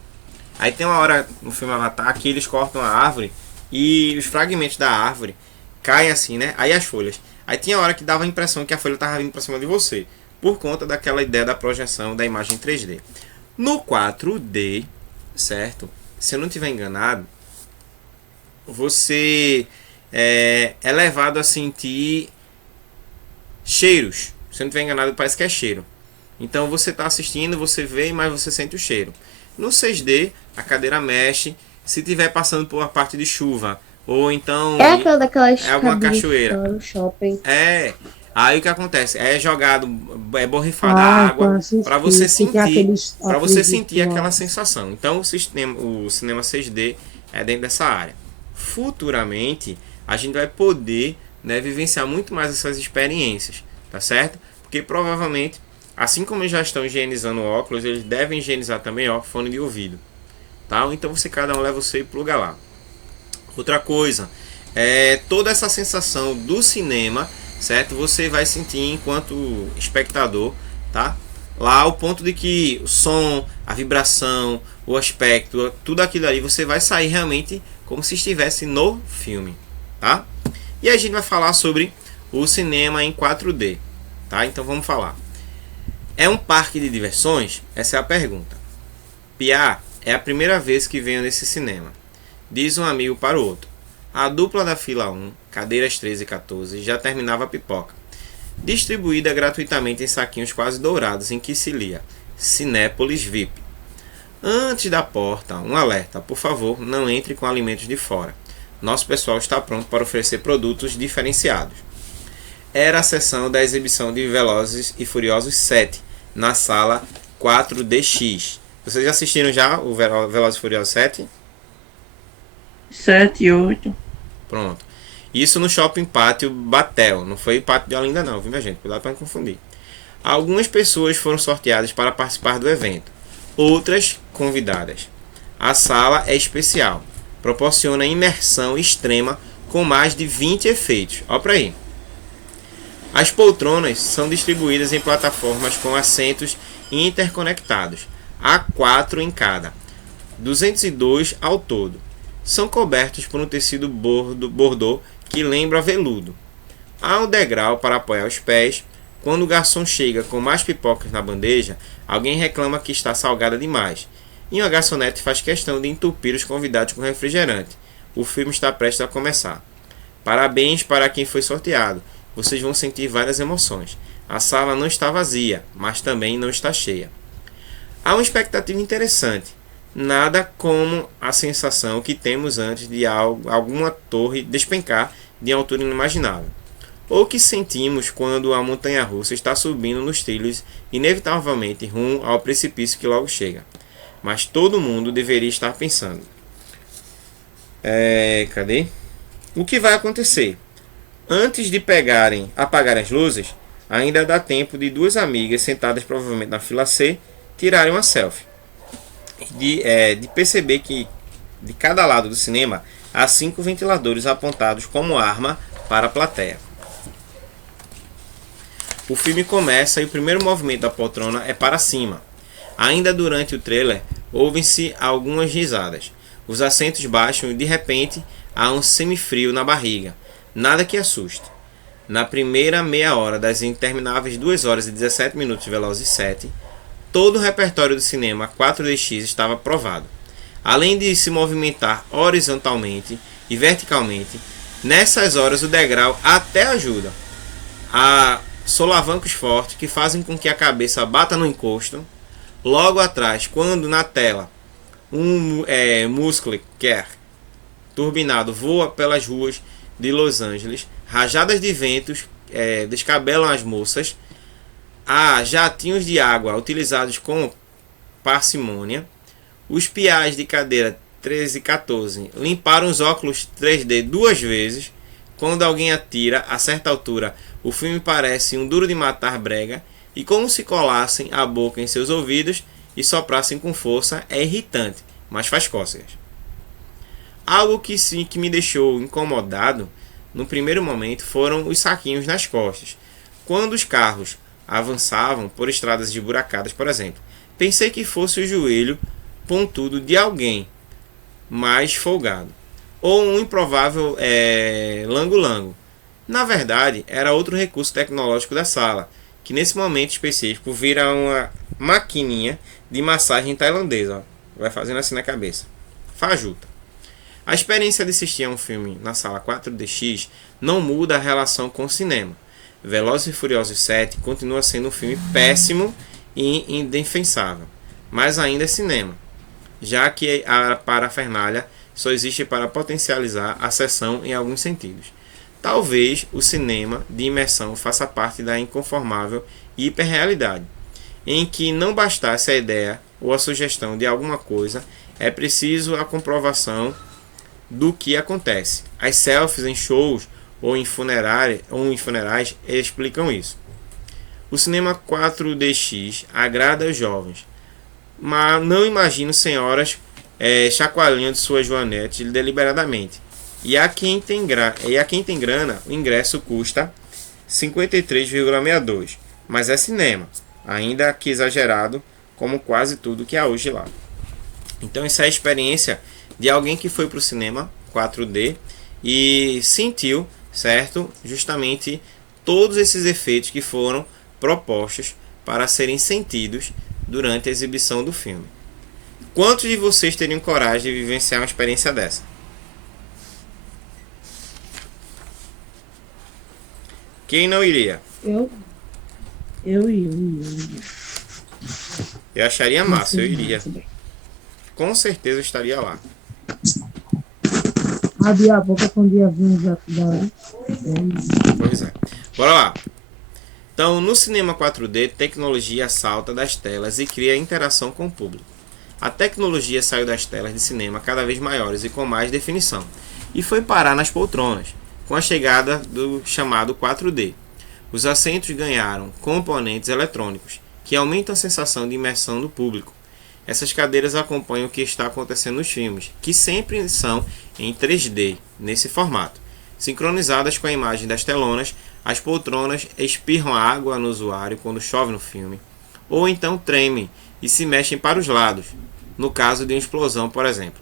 Aí tem uma hora no filme Avatar que eles cortam a árvore e os fragmentos da árvore caem assim, né? Aí as folhas. Aí tinha hora que dava a impressão que a folha estava vindo para cima de você, por conta daquela ideia da projeção da imagem 3D. No 4D, certo? Se eu não estiver enganado, você é levado a sentir cheiros. Se eu não estiver enganado, parece que é cheiro. Então você está assistindo, você vê, mas você sente o cheiro. No 6D, a cadeira mexe. Se estiver passando por uma parte de chuva, ou então É aquela daquelas é alguma cabines cachoeira. lá no shopping. Aí o que acontece? É jogado, é borrifada Ah, água para você sentir, aquela aquela sensação. Então o cinema 6D é dentro dessa área. Futuramente a gente vai poder, né, vivenciar muito mais essas experiências, tá certo? Porque provavelmente, assim como eles já estão higienizando o óculos, eles devem higienizar também o fone de ouvido, tá? Então você cada um leva o seu e pluga lá. Outra coisa é toda essa sensação do cinema, certo? Você vai sentir enquanto espectador, tá? Lá o ponto de que o som, a vibração, o aspecto, tudo aquilo ali, você vai sair realmente como se estivesse no filme, tá? E a gente vai falar sobre o cinema em 4D, tá? Então vamos falar. É um parque de diversões? Essa é a pergunta. Piá, é a primeira vez que venho nesse cinema. Diz um amigo para o outro. A dupla da fila 1, cadeiras 13 e 14, já terminava a pipoca. distribuída gratuitamente em saquinhos quase dourados em que se lia Cinépolis VIP. Antes da porta, um alerta: por favor, não entre com alimentos de fora. Nosso pessoal está pronto para oferecer produtos diferenciados. Era a sessão da exibição de Velozes e Furiosos 7, na sala 4DX. Vocês já assistiram já o Velozes e Furiosos 7? 7 e 8. Pronto. Isso no Shopping Pátio Batel. Não foi Pátio de Olinda não, viu minha gente? Cuidado para não confundir. Algumas pessoas foram sorteadas para participar do evento. Outras convidadas. A sala é especial. Proporciona imersão extrema com mais de 20 efeitos. Olha para aí. As poltronas são distribuídas em plataformas com assentos interconectados. Há 4 em cada. 202 ao todo. São cobertos por um tecido bordô que lembra veludo. Há um degrau para apoiar os pés. Quando o garçom chega com mais pipocas na bandeja, alguém reclama que está salgada demais. E uma garçonete faz questão de entupir os convidados com refrigerante. O filme está prestes a começar. Parabéns para quem foi sorteado. Vocês vão sentir várias emoções. A sala não está vazia, mas também não está cheia. Há uma expectativa interessante. Nada como a sensação que temos antes de alguma torre despencar de altura inimaginável. Ou que sentimos quando a montanha-russa está subindo nos trilhos inevitavelmente rumo ao precipício que logo chega. Mas todo mundo deveria estar pensando. Cadê? O que vai acontecer? Antes de apagarem as luzes, ainda dá tempo de 2 amigas sentadas provavelmente na fila C tirarem uma selfie. De perceber que de cada lado do cinema há 5 ventiladores apontados como arma para a plateia. O filme começa e o primeiro movimento da poltrona é para cima. Ainda durante o trailer, ouvem-se algumas risadas. Os assentos baixam e de repente há um semifrio na barriga. Nada que assuste. Na primeira meia hora das intermináveis 2 horas e 17 minutos de Velozes 7, todo o repertório do cinema 4DX estava provado. Além de se movimentar horizontalmente e verticalmente, nessas horas o degrau até ajuda. Há solavancos fortes que fazem com que a cabeça bata no encosto. Logo atrás, quando na tela um muscle car turbinado voa pelas ruas de Los Angeles, rajadas de ventos descabelam as moças, há jatinhos de água utilizados com parcimônia, os piais de cadeira 13 e 14 limparam os óculos 3D 2 vezes. Quando alguém atira a certa altura, o filme parece um Duro de Matar brega, e como se colassem a boca em seus ouvidos e soprassem com força. É irritante, mas faz cócegas. Algo que me deixou incomodado no primeiro momento foram os saquinhos nas costas. Quando os carros avançavam por estradas esburacadas, por exemplo, pensei que fosse o joelho pontudo de alguém mais folgado, ou um improvável lango-lango. Na verdade, era outro recurso tecnológico da sala, que nesse momento específico vira uma maquininha de massagem tailandesa. Vai fazendo assim na cabeça. Fajuta. A experiência de assistir a um filme na sala 4DX não muda a relação com o cinema. Velozes e Furiosos 7 continua sendo um filme péssimo e indefensável, mas ainda é cinema, já que a parafernália só existe para potencializar a sessão em alguns sentidos. Talvez o cinema de imersão faça parte da inconformável hiperrealidade, em que não bastasse a ideia ou a sugestão de alguma coisa, é preciso a comprovação do que acontece. As selfies em shows ou em funerais explicam isso. O cinema 4DX agrada aos jovens, mas não imagino senhoras chacoalhando suas joanetes deliberadamente. E a quem tem grana, o ingresso custa R$ 53,62, mas é cinema, ainda que exagerado, como quase tudo que há hoje lá. Então essa é a experiência de alguém que foi para o cinema 4D e sentiu, certo, justamente todos esses efeitos que foram propostos para serem sentidos durante a exibição do filme. Quantos de vocês teriam coragem de vivenciar uma experiência dessa? Quem não iria? Eu ia. Eu acharia massa, eu iria. Com certeza eu estaria lá. Abrir a boca quando ia vir um jato da hora. Pois é. Bora lá. Então, no cinema 4D, tecnologia salta das telas e cria interação com o público. A tecnologia saiu das telas de cinema cada vez maiores e com mais definição, e foi parar nas poltronas, com a chegada do chamado 4D. Os assentos ganharam componentes eletrônicos, que aumentam a sensação de imersão do público. Essas cadeiras acompanham o que está acontecendo nos filmes, que sempre são em 3D, nesse formato. Sincronizadas com a imagem das telonas, as poltronas espirram água no usuário quando chove no filme, ou então tremem e se mexem para os lados, no caso de uma explosão, por exemplo.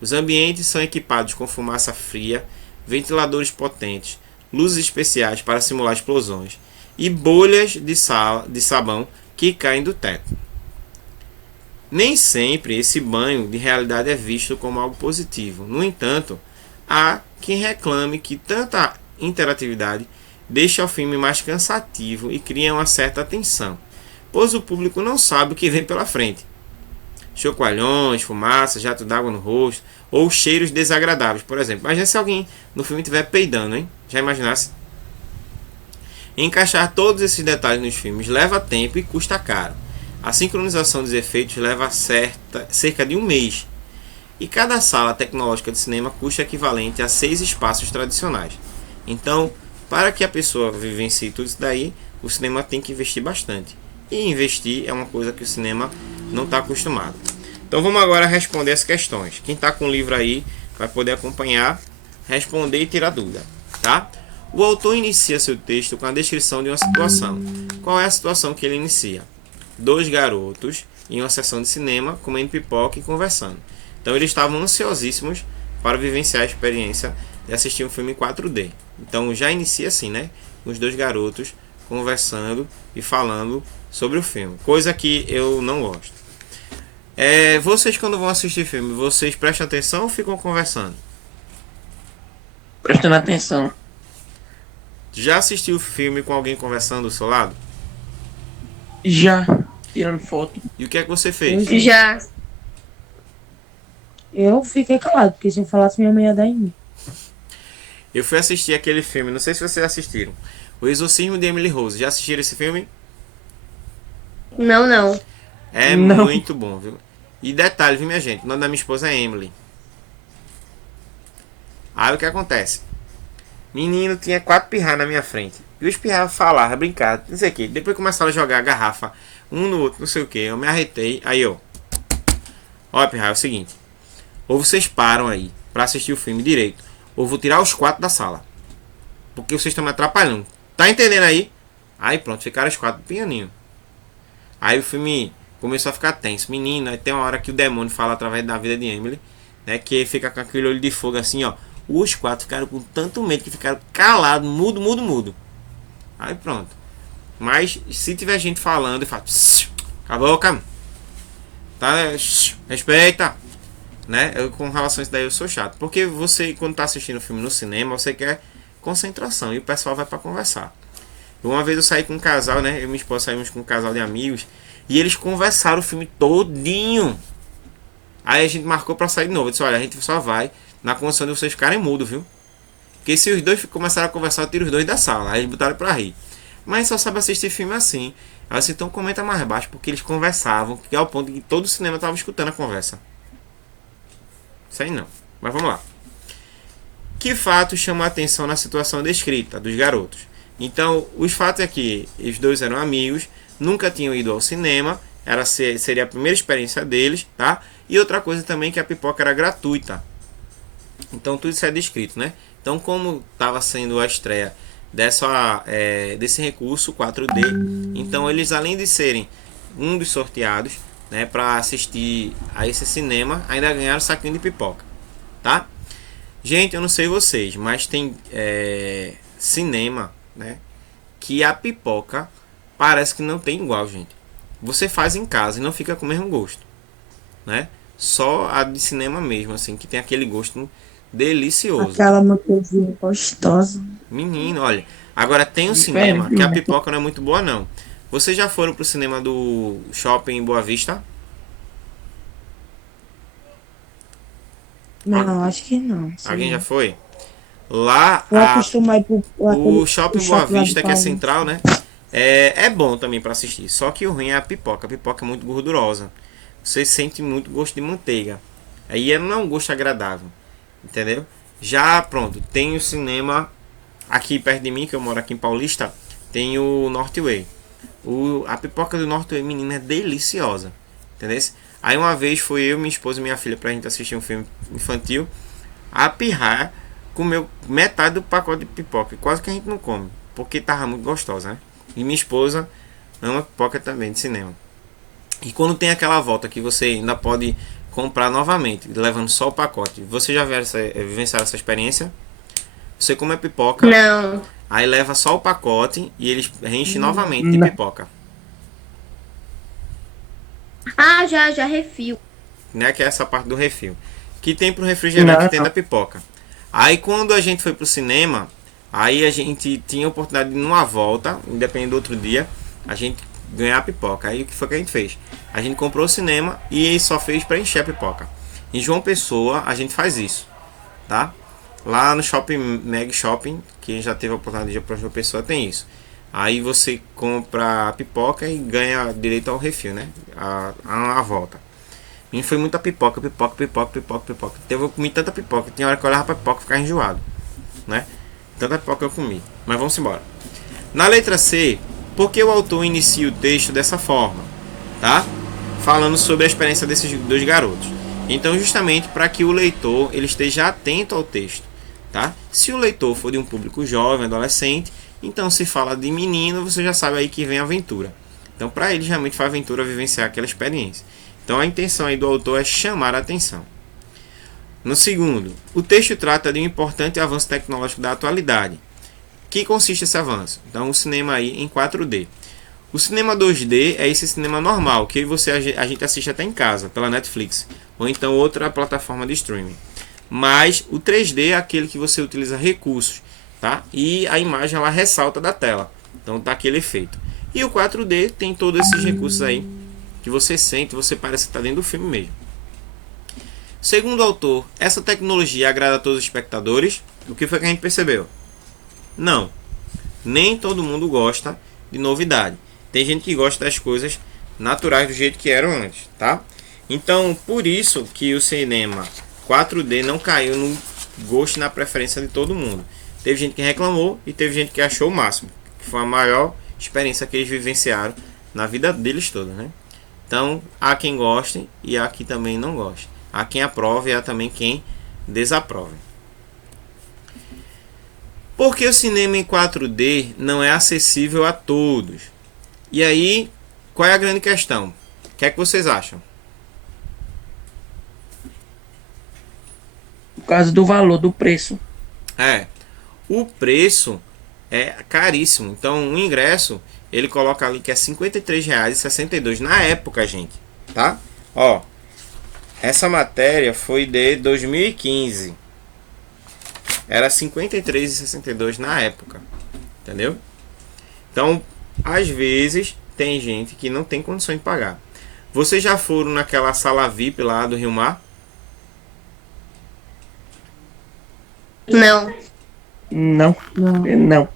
Os ambientes são equipados com fumaça fria, ventiladores potentes, luzes especiais para simular explosões e bolhas de sabão que caem do teto. Nem sempre esse banho de realidade é visto como algo positivo. No entanto, há quem reclame que tanta interatividade deixa o filme mais cansativo e cria uma certa tensão, pois o público não sabe o que vem pela frente. Chocoalhões, fumaça, jato d'água no rosto ou cheiros desagradáveis, por exemplo. Imagina se alguém no filme estiver peidando, hein? Já imaginasse? Encaixar todos esses detalhes nos filmes leva tempo e custa caro. A sincronização dos efeitos leva cerca de um mês. E cada sala tecnológica de cinema custa equivalente a 6 espaços tradicionais. Então, para que a pessoa vivencie tudo isso daí, o cinema tem que investir bastante. E investir é uma coisa que o cinema não está acostumado. Então vamos agora responder as questões. Quem está com o livro aí vai poder acompanhar, responder e tirar dúvida, tá? O autor inicia seu texto com a descrição de uma situação. Qual é a situação que ele inicia? 2 garotos em uma sessão de cinema comendo pipoca e conversando. Então eles estavam ansiosíssimos para vivenciar a experiência de assistir um filme em 4D. Então já inicia assim, né? Os 2 garotos conversando e falando sobre o filme. Coisa que eu não gosto. Vocês quando vão assistir filme, vocês prestam atenção ou ficam conversando? Prestando atenção. Já assistiu filme com alguém conversando do seu lado? Já. Tirando foto. E o que é que você fez? Já. Eu fiquei calado, porque se eu falasse minha mãe ia dar em mim. Eu fui assistir aquele filme, não sei se vocês assistiram. O Exorcismo de Emily Rose. Já assistiram esse filme? Não, não. É Não. muito bom, viu? E detalhe, viu, minha gente? O nome da minha esposa é Emily. Aí o que acontece? Menino tinha 4 pirras na minha frente. E os pirras falavam, brincavam, não sei o que. Depois começaram a jogar a garrafa um no outro, não sei o que. Eu me arretei. Aí eu. Ó, pirra, é o seguinte. Ou vocês param aí pra assistir o filme direito, ou vou tirar os 4 da sala. Porque vocês estão me atrapalhando. Tá entendendo aí? Aí pronto, ficaram os 4 pianinho. Aí o filme começou a ficar tenso. Menino, aí tem uma hora que o demônio fala através da vida de Emily, né? Que fica com aquele olho de fogo assim, ó. Os 4 ficaram com tanto medo que ficaram calados, mudo. Aí pronto. Mas se tiver gente falando, eu falo, cala a boca, tá? Respeita, né? Com relação a isso daí eu sou chato. Porque você, quando tá assistindo o filme no cinema, você quer concentração e o pessoal vai para conversar. Uma vez eu saí com um casal, né? Eu e minha esposa saímos com um casal de amigos e eles conversaram o filme todinho. Aí a gente marcou para sair de novo. Eu disse, olha, a gente só vai na condição de vocês ficarem mudos, viu? Porque se os dois começaram a conversar, eu tiro os 2 da sala. Aí eles botaram pra rir. Mas só sabe assistir filme assim. Aí você então comenta mais baixo, porque eles conversavam, que é o ponto de que todo o cinema estava escutando a conversa. Isso aí não. Mas vamos lá. Que fatos chamam a atenção na situação descrita dos garotos? Então, os fatos é que os 2 eram amigos, nunca tinham ido ao cinema, seria a primeira experiência deles, tá? E outra coisa também que a pipoca era gratuita. Então, tudo isso é descrito, né? Então, como estava sendo a estreia desse recurso 4D, então eles, além de serem um dos sorteados, né, para assistir a esse cinema, ainda ganharam saquinho de pipoca, tá? Gente, eu não sei vocês, mas tem cinema, né, que a pipoca parece que não tem igual, gente. Você faz em casa e não fica com o mesmo gosto, né? Só a de cinema mesmo, assim, que tem aquele gosto delicioso. Aquela manteiga gostosa. Menino, olha, Agora tem um cinema que a pipoca não é muito boa não. Vocês já foram pro cinema do Shopping Boa Vista? Não, acho que não. Alguém já foi? Lá Eu acostumo a ir pro o Shopping Boa shopping lá de Vista, que é Paulista. central, né? É bom também para assistir. Só que o ruim é a pipoca. A pipoca é muito gordurosa. Você sente muito gosto de manteiga. Aí ela não é um gosto agradável. Entendeu? Já, pronto, tem o cinema aqui perto de mim, que eu moro aqui em Paulista, tem o Northway. A pipoca do Northway, menina, é deliciosa. Entendeu? Aí uma vez foi eu, minha esposa e minha filha pra gente assistir um filme infantil. A pirraia comeu metade do pacote de pipoca. Quase que a gente não come. Porque tava muito gostosa, né? E minha esposa ama pipoca também de cinema. E quando tem aquela volta que você ainda pode comprar novamente, levando só o pacote. Você já vivenciaram essa experiência? Você come a pipoca, Não. aí leva só o pacote e eles enchem novamente de Não. pipoca. Ah, já refil. Né? Que é essa parte do refil. Que tem pro refrigerante, Não. tem da pipoca. Aí quando a gente foi pro cinema, aí a gente tinha a oportunidade de numa volta, independente do outro dia, a gente ganhar a pipoca. Aí o que foi que a gente fez? A gente comprou o cinema e só fez para encher a pipoca. Em João Pessoa a gente faz isso, tá? Lá no Shopping Meg Shopping, que já teve a oportunidade de ir para João Pessoa, tem isso. Aí você compra a pipoca e ganha direito ao refil, né? A volta. E foi muita pipoca. Eu comi tanta pipoca, tinha hora que eu olhava pra pipoca e ficava enjoado, né? Tanta pipoca eu comi. Mas vamos embora. Na letra C, por que o autor inicia o texto dessa forma? Tá? Falando sobre a experiência desses dois garotos. Então, justamente para que o leitor ele esteja atento ao texto. Tá? Se o leitor for de um público jovem, adolescente, então se fala de menino, você já sabe aí que vem aventura. Então, para ele, realmente foi aventura vivenciar aquela experiência. Então, a intenção aí do autor é chamar a atenção. No segundo, o texto trata de um importante avanço tecnológico da atualidade. Que consiste esse avanço? Então, o cinema aí em 4D. O cinema 2D é esse cinema normal, que a gente assiste até em casa, pela Netflix, ou então outra plataforma de streaming. Mas o 3D é aquele que você utiliza recursos, tá? E a imagem ela ressalta da tela. Então tá aquele efeito. E o 4D tem todos esses recursos aí que você sente, você parece que está dentro do filme mesmo. Segundo o autor, essa tecnologia agrada a todos os espectadores? O que foi que a gente percebeu? Não. Nem todo mundo gosta de novidade. Tem gente que gosta das coisas naturais do jeito que eram antes, tá? Então, por isso que o cinema 4D não caiu no gosto e na preferência de todo mundo. Teve gente que reclamou e teve gente que achou o máximo, que foi a maior experiência que eles vivenciaram na vida deles toda, né? Então, há quem goste e há quem também não goste. Há quem aprove e há também quem desaprove. Porque o cinema em 4D não é acessível a todos. E aí, qual é a grande questão? O que é que vocês acham? Por causa do valor, do preço. O preço é caríssimo. Então, o ingresso, ele coloca ali que é R$ 53,62 na época, gente, tá? Ó, essa matéria foi de 2015. Era R$ 53,62 na época, entendeu? Então, às vezes, tem gente que não tem condições de pagar. Vocês já foram naquela sala VIP lá do Rio Mar? Não. Não, Não. não.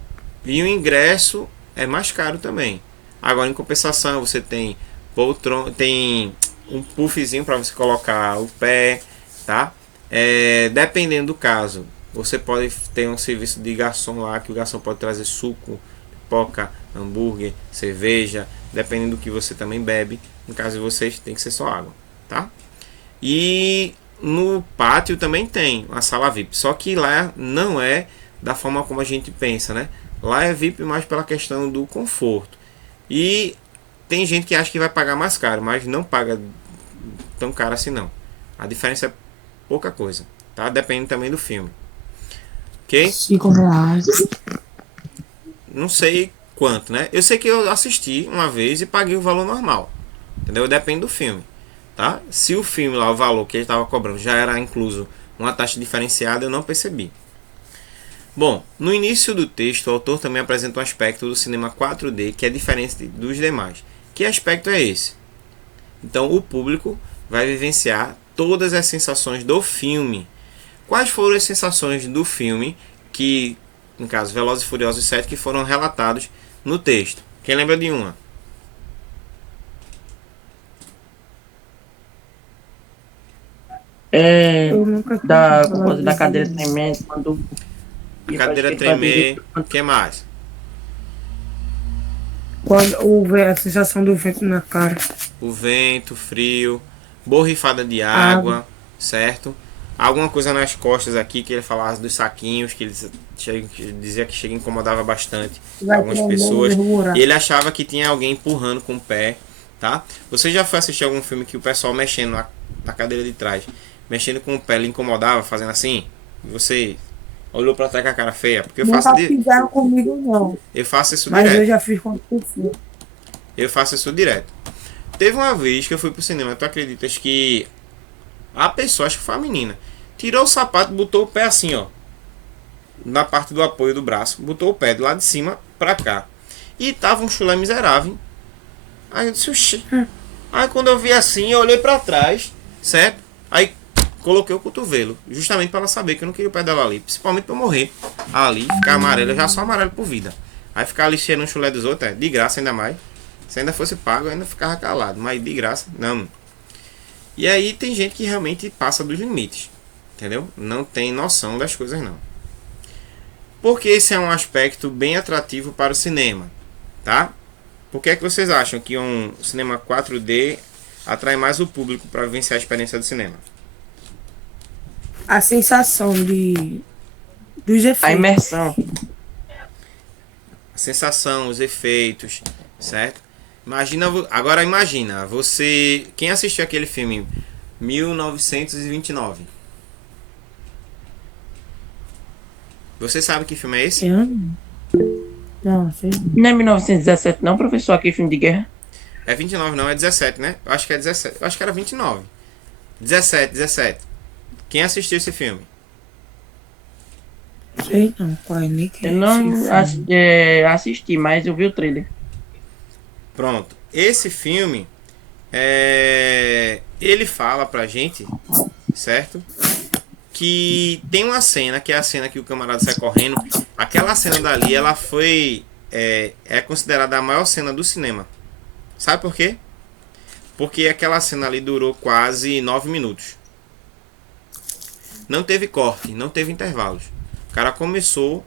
E o ingresso é mais caro também. Agora, em compensação, você tem poltrona, tem um puffzinho para você colocar o pé, tá? Dependendo do caso, você pode ter um serviço de garçom lá, que o garçom pode trazer suco, pipoca, hambúrguer, cerveja, dependendo do que você também bebe. No caso de vocês, tem que ser só água, tá? E no pátio também tem uma sala VIP, só que lá não é da forma como a gente pensa, né? Lá é VIP mais pela questão do conforto. E tem gente que acha que vai pagar mais caro, mas não paga tão caro assim não. A diferença é pouca coisa, tá? Depende também do filme. Ok? R$ 5. Não sei quanto, né? Eu sei que eu assisti uma vez e paguei o valor normal. Entendeu? Depende do filme, tá? Se o filme lá, o valor que ele estava cobrando já era incluso uma taxa diferenciada, eu não percebi. Bom, no início do texto, o autor também apresenta um aspecto do cinema 4D que é diferente dos demais. Que aspecto é esse? Então, o público vai vivenciar todas as sensações do filme. Quais foram as sensações do filme que, no caso, Velozes e Furiosos 7, que foram relatados no texto? Quem lembra de uma? É, Eu nunca tinha da, ouvido por falar causa da desse cadeira filme. tremendo, quando A cadeira tremer. O que mais? A sensação do vento na cara. O vento, frio, borrifada de Água. água, certo? Alguma coisa nas costas aqui que ele falava dos saquinhos, que ele dizia que chega incomodava bastante Vai algumas tremendo, pessoas. murmurar. E ele achava que tinha alguém empurrando com o pé, tá? Você já foi assistir algum filme que o pessoal mexendo na cadeira de trás, mexendo com o pé, ele incomodava, fazendo assim? E você olhou pra trás com a cara feia? Porque Nunca fizeram comigo, não. eu faço isso Mas direto. eu já fiz com o pessoa. Eu faço isso direto. Teve uma vez que eu fui pro cinema, tu acreditas que a pessoa, acho que foi a menina, tirou o sapato, botou o pé assim, ó, na parte do apoio do braço, botou o pé do lado de cima pra cá. E tava um chulé miserável. Aí eu disse, oxi. Aí quando eu vi assim, eu olhei pra trás, certo? Aí coloquei o cotovelo, justamente pra ela saber que eu não queria o pé dela ali, principalmente pra eu morrer ali, ficar amarelo, eu já sou amarelo por vida. Aí ficar ali cheirando o chulé dos outros, de graça ainda mais. Se ainda fosse pago, eu ainda ficava calado, mas de graça, não. E aí tem gente que realmente passa dos limites, entendeu? Não tem noção das coisas, não. Porque esse é um aspecto bem atrativo para o cinema, tá? Por que é que vocês acham que um cinema 4D atrai mais o público para vivenciar a experiência do cinema? A sensação dos A efeitos. imersão. A sensação, os efeitos, certo? Agora imagina, você, quem assistiu aquele filme 1929? Você sabe que filme é esse? Eu não sei. Não é 1917 não, professor, aqui filme de guerra? É 29 não, é 17, né? Eu acho que é 17. Eu acho que era 29. 17. Quem assistiu esse filme? Sei não, qual é nem que Eu é não esse filme. assisti, mas eu vi o trailer. Pronto. Esse filme ele fala pra gente, certo? Que tem uma cena, que é a cena que o camarada sai correndo. Aquela cena dali, ela foi é considerada a maior cena do cinema. Sabe por quê? Porque aquela cena ali durou quase 9 minutos. Não teve corte, não teve intervalos. O cara começou,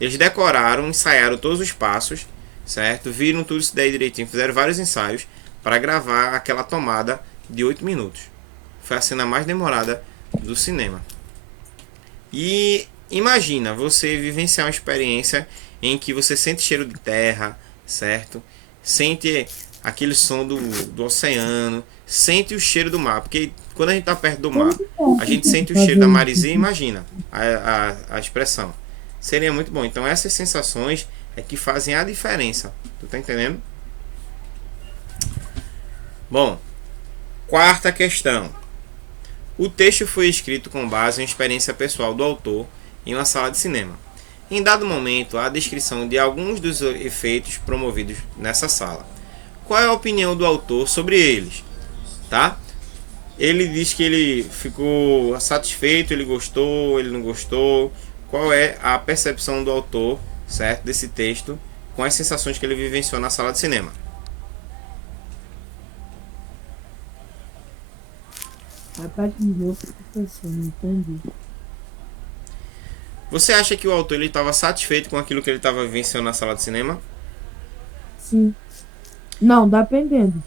eles decoraram, ensaiaram todos os passos, certo? Viram tudo isso daí direitinho, fizeram vários ensaios para gravar aquela tomada de 8 minutos. Foi a cena mais demorada do cinema. E imagina você vivenciar uma experiência em que você sente cheiro de terra, certo? Sente aquele som do oceano, sente o cheiro do mar, porque quando a gente está perto do mar, a gente sente o cheiro da maresia, imagina a expressão. Seria muito bom. Então essas sensações é que fazem a diferença. Tu tá entendendo? Bom, quarta questão. O texto foi escrito com base em experiência pessoal do autor em uma sala de cinema. Em dado momento, há a descrição de alguns dos efeitos promovidos nessa sala. Qual é a opinião do autor sobre eles? Tá? Ele diz que ele ficou satisfeito, ele gostou, ele não gostou. Qual é a percepção do autor, certo, desse texto, com as sensações que ele vivenciou na sala de cinema? Rapaz, de novo, professor, não entendi. Você acha que o autor estava satisfeito com aquilo que ele estava vivenciando na sala de cinema? Sim. Não, dependendo.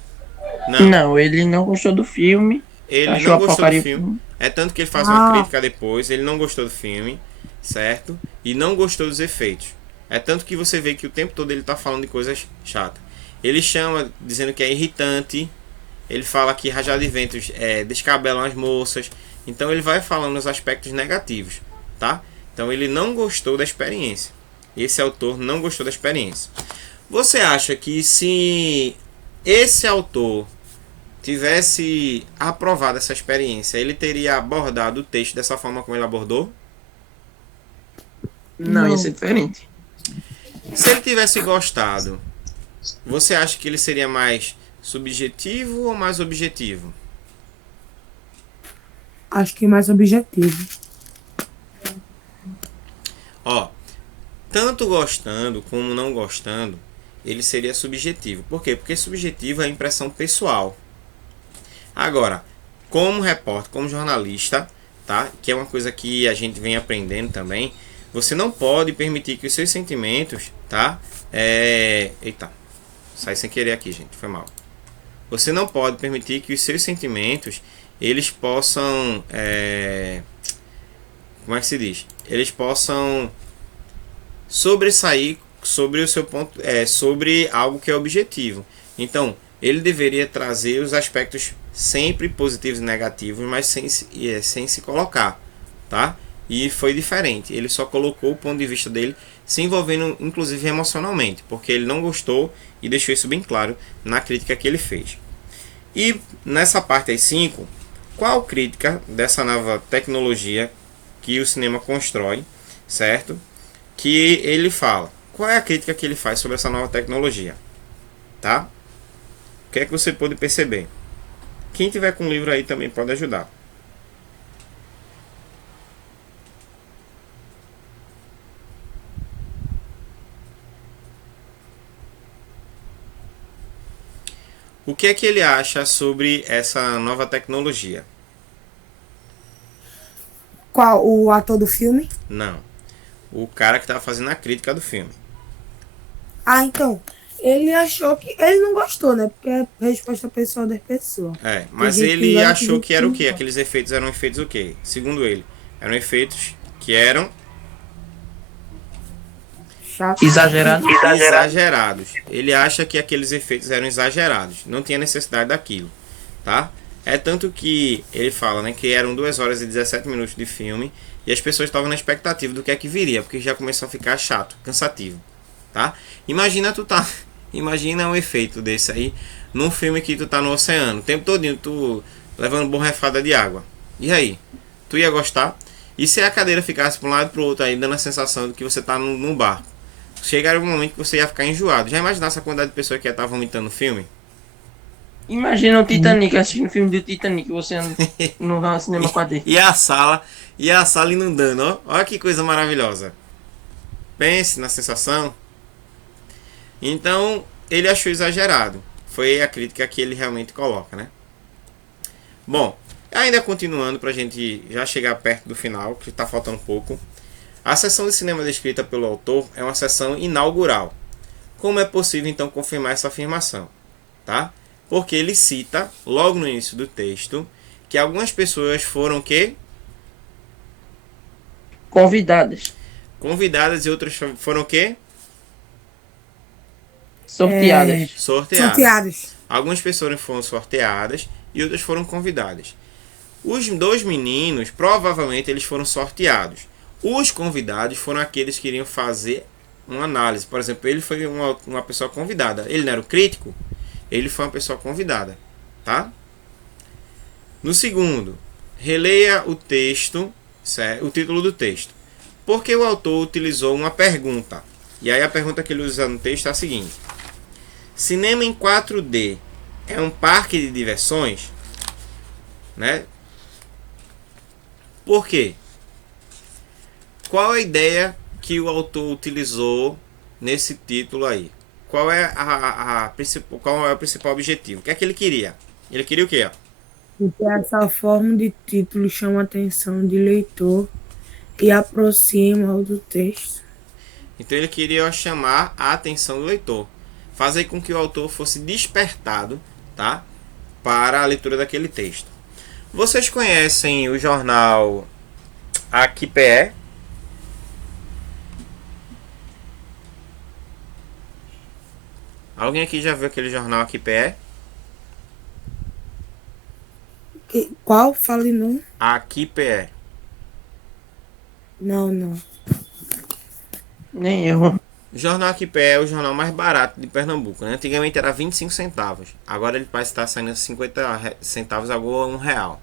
Não. Não, ele não gostou do filme. Ele Achou não a gostou do porcaria. filme. É tanto que ele faz uma Ah. crítica depois. Ele não gostou do filme, certo? E não gostou dos efeitos. É tanto que você vê que o tempo todo ele tá falando de coisas chatas. Ele chama, dizendo que é irritante. Ele fala que rajada de ventos descabelam as moças. Então ele vai falando os aspectos negativos, tá? Então ele não gostou da experiência. Esse autor não gostou da experiência. Você acha que se esse autor tivesse aprovado essa experiência, ele teria abordado o texto dessa forma como ele abordou? Não, ia Não. ser diferente. Se ele tivesse gostado, você acha que ele seria mais subjetivo ou mais objetivo? Acho que é mais objetivo. Ó, tanto gostando como não gostando, ele seria subjetivo. Por quê? Porque subjetivo é impressão pessoal. Agora, como repórter, como jornalista, tá? Que é uma coisa que a gente vem aprendendo também, você não pode permitir que os seus sentimentos, tá? Eita, sai sem querer aqui, gente, foi mal. Você não pode permitir que os seus sentimentos, eles possam, como é que se diz? Eles possam sobressair sobre o seu ponto, sobre algo que é objetivo. Então, ele deveria trazer os aspectos sempre positivos e negativos, mas sem se colocar, tá? E foi diferente. Ele só colocou o ponto de vista dele, se envolvendo inclusive emocionalmente, porque ele não gostou e deixou isso bem claro na crítica que ele fez. E nessa parte aí 5, qual crítica dessa nova tecnologia que o cinema constrói, certo? Que ele fala. Qual é a crítica que ele faz sobre essa nova tecnologia? Tá? O que é que você pode perceber? Quem tiver com o livro aí também pode ajudar. O que é que ele acha sobre essa nova tecnologia? Qual? O ator do filme? Não. O cara que estava fazendo a crítica do filme. Ah, então. Ele achou que. Ele não gostou, né? Porque é resposta pessoal das pessoas. Mas Tem gente que ele vai achou dizer que era o que quê? não. Aqueles efeitos eram efeitos o quê? Segundo ele, eram efeitos que eram Chato. Exagerado. exagerados. Ele acha que aqueles efeitos eram exagerados. Não tinha necessidade daquilo, tá? É tanto que ele fala, né, que eram 2 horas e 17 minutos de filme e as pessoas estavam na expectativa do que é que viria, porque já começou a ficar chato, cansativo, tá? Imagina um efeito desse aí num filme que tu tá no oceano, o tempo todinho tu levando borrifada de água. E aí? Tu ia gostar? E se a cadeira ficasse para um lado e pro outro aí, dando a sensação de que você tá num barco? Chegaria um momento que você ia ficar enjoado. Já imaginasse a quantidade de pessoas que ia estar vomitando no filme? Imagina o Titanic, assistindo o filme do Titanic, você no cinema 4D. E a sala inundando, ó. Olha que coisa maravilhosa. Pense na sensação. Então, ele achou exagerado. Foi a crítica que ele realmente coloca, né? Bom, ainda continuando pra gente já chegar perto do final, que tá faltando pouco. A sessão de cinema descrita pelo autor é uma sessão inaugural. Como é possível então confirmar essa afirmação? Tá? Porque ele cita, logo no início do texto, que algumas pessoas foram que? Convidadas. Convidadas e outras foram que? Sorteadas. Sorteadas. Algumas pessoas foram sorteadas e outras foram convidadas. Os 2 meninos, provavelmente, eles foram sorteados. Os convidados foram aqueles que iriam fazer uma análise. Por exemplo, ele foi uma pessoa convidada. Ele não era o crítico, ele foi uma pessoa convidada. Tá? No segundo, releia o texto, certo? O título do texto. Por que o autor utilizou uma pergunta? E aí a pergunta que ele usa no texto é a seguinte. Cinema em 4D é um parque de diversões? Né? Por quê? Qual a ideia que o autor utilizou nesse título aí? Qual é qual é o principal objetivo? O que é que ele queria? Ele queria o quê? Porque essa forma de título chama a atenção de leitor e aproxima do texto. Então ele queria chamar a atenção do leitor, fazer com que o autor fosse despertado, tá, para a leitura daquele texto. Vocês conhecem o jornal Aqui PE? Alguém aqui já viu aquele jornal Aqui PE? Qual? Fale não? Aqui PE. Não. Nem eu. O jornal Aqui PE é o jornal mais barato de Pernambuco, né? Antigamente era 25 centavos. Agora ele parece estar saindo 50 centavos, agora R$1.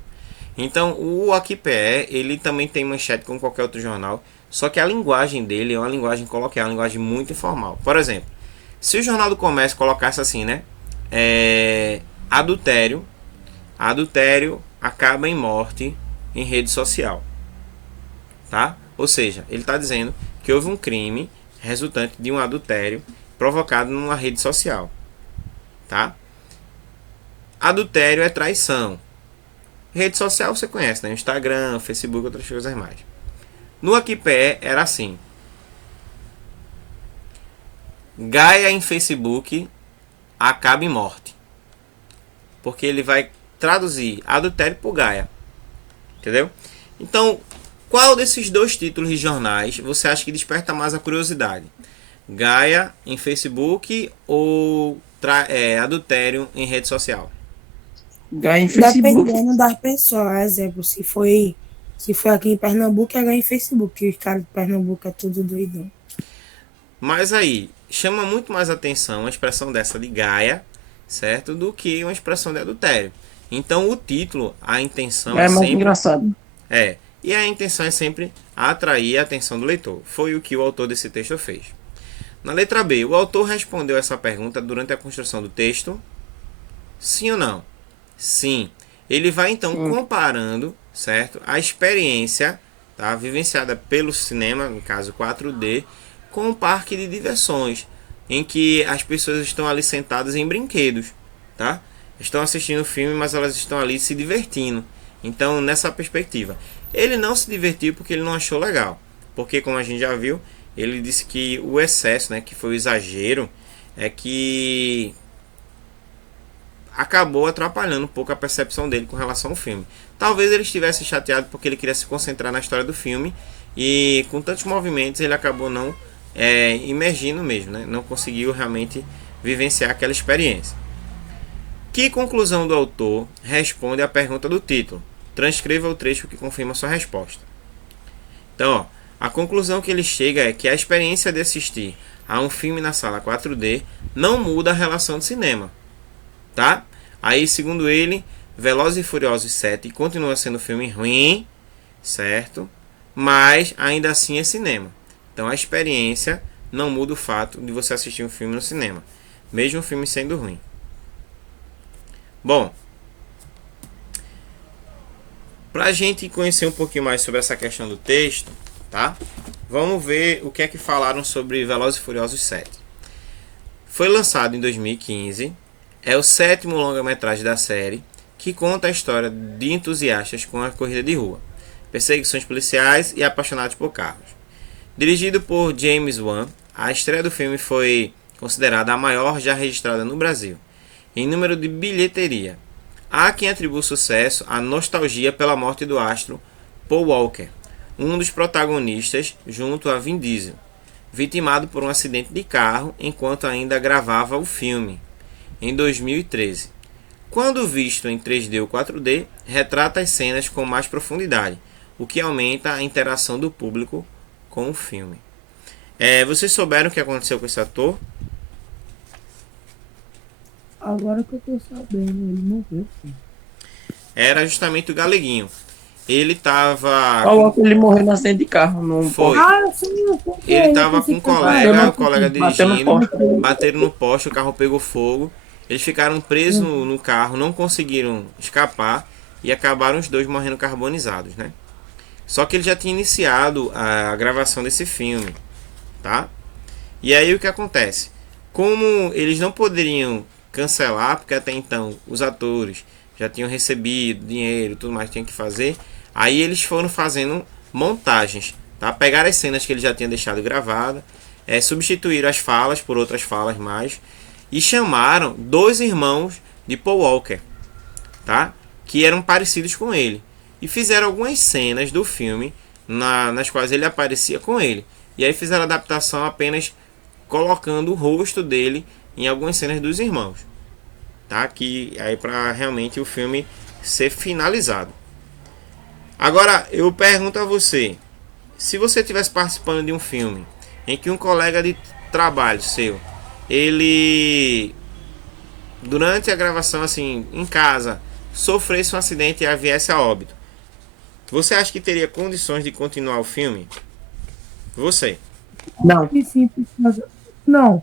Então, o Aqui Pé, ele também tem manchete como qualquer outro jornal, só que a linguagem dele é uma linguagem coloquial, uma linguagem muito informal. Por exemplo, se o Jornal do Comércio colocasse assim, né? Adultério acaba em morte em rede social, tá? Ou seja, ele está dizendo que houve um crime resultante de um adultério provocado numa rede social, tá? Adultério é traição. Rede social você conhece, né? Instagram, Facebook, outras coisas mais. No Aqui Pé era assim: Gaia em Facebook acaba em morte. Porque ele vai traduzir adultério por Gaia. Entendeu? Então, qual desses dois títulos de jornais você acha que desperta mais a curiosidade? Gaia em Facebook ou adultério em rede social? Gaia em Facebook. Dependendo das pessoas, exemplo, se foi aqui em Pernambuco, é em Facebook, que os caras de Pernambuco é tudo doidão. Mas aí, chama muito mais atenção a expressão dessa de Gaia, certo? Do que uma expressão de adultério. Então o título, a intenção É mais sempre... engraçado. E a intenção é sempre atrair a atenção do leitor. Foi o que o autor desse texto fez. Na letra B, o autor respondeu essa pergunta durante a construção do texto? Sim ou não? Sim. Ele vai então comparando, certo? A experiência, tá, vivenciada pelo cinema, no caso 4D, com um parque de diversões, em que as pessoas estão ali sentadas em brinquedos, tá? Estão assistindo o filme, mas elas estão ali se divertindo. Então, nessa perspectiva, ele não se divertiu porque ele não achou legal, porque como a gente já viu, ele disse que o excesso, né, que foi o exagero, é que acabou atrapalhando um pouco a percepção dele com relação ao filme. Talvez ele estivesse chateado porque ele queria se concentrar na história do filme e com tantos movimentos ele acabou não imergindo mesmo, né? Não conseguiu realmente vivenciar aquela experiência. Que conclusão do autor responde à pergunta do título? Transcreva o trecho que confirma sua resposta. Então, a conclusão que ele chega é que a experiência de assistir a um filme na sala 4D não muda a relação de cinema, tá? Aí, segundo ele, Velozes e Furiosos 7 continua sendo um filme ruim, certo? Mas ainda assim é cinema. Então a experiência não muda o fato de você assistir um filme no cinema, mesmo o filme sendo ruim. Bom, para a gente conhecer um pouquinho mais sobre essa questão do texto, tá? Vamos ver o que é que falaram sobre Velozes e Furiosos 7. Foi lançado em 2015, é o 7º longa-metragem da série, que conta a história de entusiastas com a corrida de rua, perseguições policiais e apaixonados por carros. Dirigido por James Wan, a estreia do filme foi considerada a maior já registrada no Brasil, em número de bilheteria. Há quem atribua sucesso à nostalgia pela morte do astro Paul Walker, um dos protagonistas junto a Vin Diesel, vitimado por um acidente de carro enquanto ainda gravava o filme, em 2013. Quando visto em 3D ou 4D, retrata as cenas com mais profundidade, o que aumenta a interação do público com o filme. Vocês souberam o que aconteceu com esse ator? Agora que eu tô sabendo, ele morreu. Era justamente o Galeguinho. Ele tava... Ele morreu no acidente de carro. Foi. Ele tava com um colega, o colega dirigindo, bateram no poste, o carro pegou fogo. Eles ficaram presos no carro, não conseguiram escapar e acabaram os dois morrendo carbonizados, né? Só que ele já tinha iniciado a gravação desse filme, tá? E aí o que acontece? Como eles não poderiam cancelar, porque até então os atores já tinham recebido dinheiro e tudo mais que tinham que fazer, aí eles foram fazendo montagens, tá? Pegaram as cenas que ele já tinha deixado gravadas, substituíram as falas por outras falas mais e chamaram dois irmãos de Paul Walker, tá? Que eram parecidos com ele. E fizeram algumas cenas do filme nas quais ele aparecia com ele. E aí fizeram a adaptação apenas colocando o rosto dele em algumas cenas dos irmãos, tá? Que aí para realmente o filme ser finalizado. Agora eu pergunto a você, se você estivesse participando de um filme em que um colega de trabalho seu, ele durante a gravação assim em casa sofresse um acidente e viesse a óbito, Você acha que teria condições de continuar o filme? Você. Não. E sim, por causa... Não,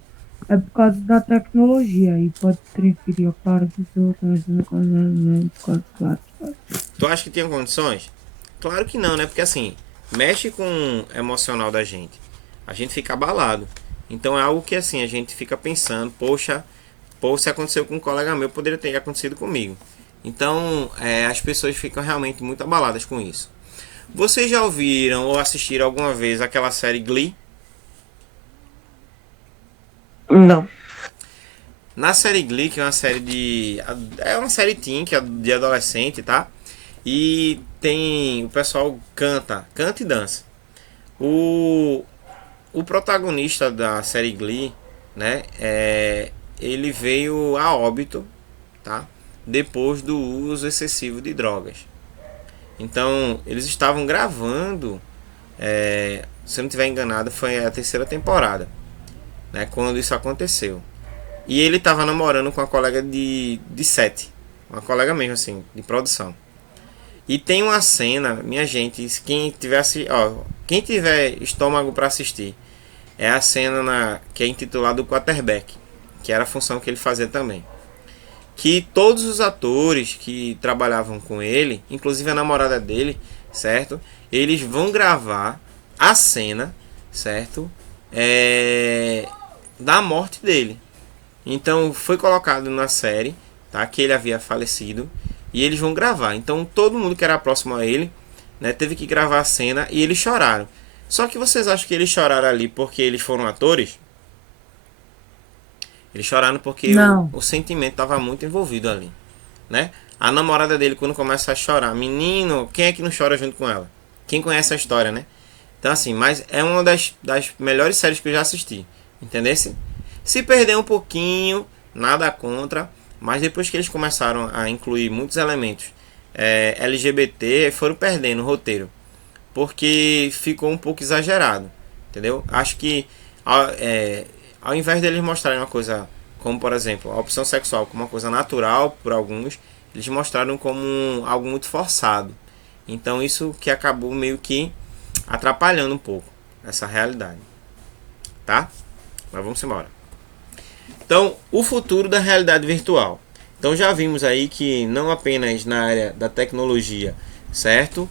é por causa da tecnologia e pode transferir para as pessoas, Tu acha que tinha condições? Claro que não, né? Porque assim, mexe com o emocional da gente. A gente fica abalado. Então é algo que assim, a gente fica pensando, poxa, pô, se aconteceu com um colega meu, poderia ter acontecido comigo. Então, as pessoas ficam realmente muito abaladas com isso. Vocês já ouviram ou assistiram alguma vez aquela série Glee? Não. Na série Glee, que é uma série de. É uma série teen, que é de adolescente, tá? E tem. O pessoal canta e dança. O, o protagonista da série Glee, né? Ele veio a óbito, tá? Depois do uso excessivo de drogas. Então, eles estavam gravando. Se eu não estiver enganado, foi a terceira temporada, né? Quando isso aconteceu. E ele estava namorando com uma colega de set. Uma colega mesmo, assim, de produção. E tem uma cena, minha gente, quem tiver estômago para assistir, é a cena que é intitulada o quarterback, que era a função que ele fazia também. Que todos os atores que trabalhavam com ele, inclusive a namorada dele, certo? Eles vão gravar a cena, certo? Da morte dele. Então foi colocado na série, tá? Que ele havia falecido e eles vão gravar. Então todo mundo que era próximo a ele, né, teve que gravar a cena e eles choraram. Só que vocês acham que eles choraram ali porque eles foram atores? Eles choraram porque Não. o sentimento estava muito envolvido ali, né? A namorada dele quando começa a chorar, menino, quem é que não chora junto com ela? Quem conhece a história, né? Então assim, mas é uma das melhores séries que eu já assisti, entendesse? Se perder um pouquinho, nada contra, mas depois que eles começaram a incluir muitos elementos LGBT, foram perdendo o roteiro, porque ficou um pouco exagerado, entendeu? Acho que ao invés deles mostrarem uma coisa como, por exemplo, a opção sexual como uma coisa natural por alguns, eles mostraram como algo muito forçado. Então isso que acabou meio que atrapalhando um pouco essa realidade, tá? Mas vamos embora. Então, o futuro da realidade virtual. Então já vimos aí que não apenas na área da tecnologia, certo?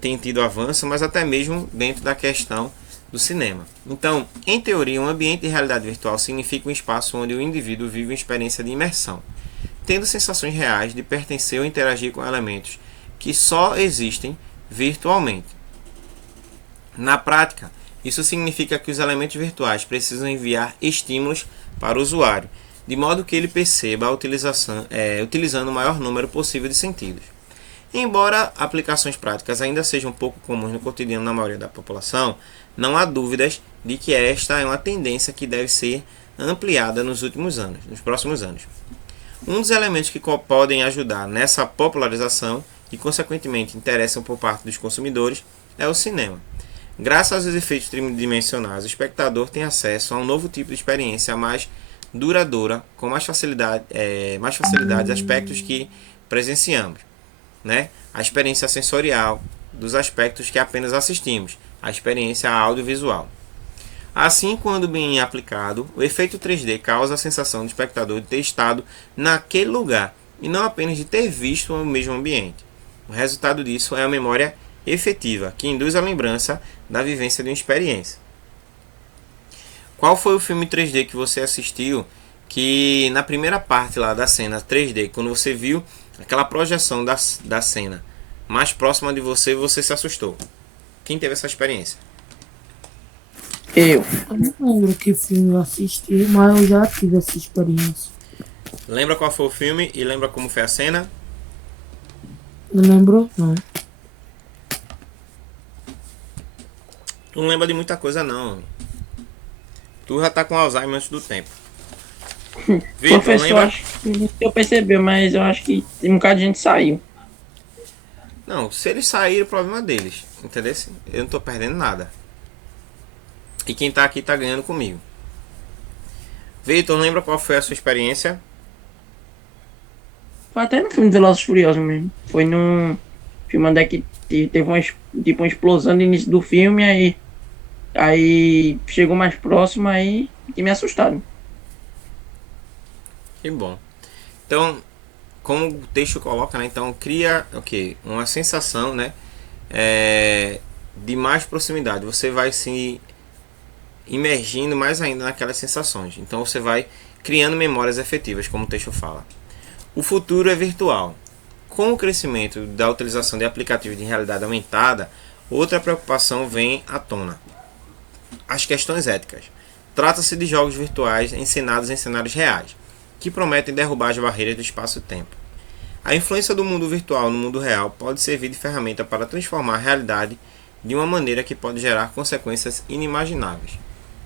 Tem tido avanço, mas até mesmo dentro da questão do cinema. Então, em teoria, um ambiente de realidade virtual significa um espaço onde o indivíduo vive uma experiência de imersão, tendo sensações reais de pertencer ou interagir com elementos que só existem virtualmente. Na prática, isso significa que os elementos virtuais precisam enviar estímulos para o usuário, de modo que ele perceba a utilizando o maior número possível de sentidos. Embora aplicações práticas ainda sejam pouco comuns no cotidiano na maioria da população, não há dúvidas de que esta é uma tendência que deve ser ampliada nos próximos anos. Um dos elementos que podem ajudar nessa popularização e, consequentemente, interessam por parte dos consumidores é o cinema. Graças aos efeitos tridimensionais, o espectador tem acesso a um novo tipo de experiência mais duradoura, com mais facilidade, aspectos que presenciamos, né? A experiência sensorial dos aspectos que apenas assistimos, a experiência audiovisual. Assim, quando bem aplicado, o efeito 3D causa a sensação do espectador de ter estado naquele lugar e não apenas de ter visto o mesmo ambiente. O resultado disso é a memória efetiva, que induz a lembrança da vivência de uma experiência. Qual foi o filme 3D que você assistiu que na primeira parte lá da cena 3D, quando você viu aquela projeção da cena mais próxima de você, você se assustou? Quem teve essa experiência? Eu. Eu não lembro que filme eu assisti, mas eu já tive essa experiência. Lembra qual foi o filme e lembra como foi a cena? Não lembro, não. Tu não lembra de muita coisa não, homem. Tu já tá com Alzheimer antes do tempo. Vitor, Professor, lembra? acho que eu percebi, mas eu acho que um bocado de gente saiu. Não, se eles saírem, o problema é deles. Entendeu? Eu não tô perdendo nada. E quem tá aqui tá ganhando comigo. Vitor, lembra qual foi a sua experiência? Foi até no filme de Velozes e Furiosos mesmo. Foi no filmando é que teve tipo uma explosão no início do filme, aí chegou mais próximo, aí fiquei me assustado. Que bom. Então, como o texto coloca, né? Então cria o quê? Uma sensação, né? De mais proximidade. Você vai se imergindo mais ainda naquelas sensações. Então você vai criando memórias efetivas, como o texto fala. O futuro é virtual. Com o crescimento da utilização de aplicativos de realidade aumentada, outra preocupação vem à tona: as questões éticas. Trata-se de jogos virtuais encenados em cenários reais, que prometem derrubar as barreiras do espaço-tempo. A influência do mundo virtual no mundo real pode servir de ferramenta para transformar a realidade de uma maneira que pode gerar consequências inimagináveis,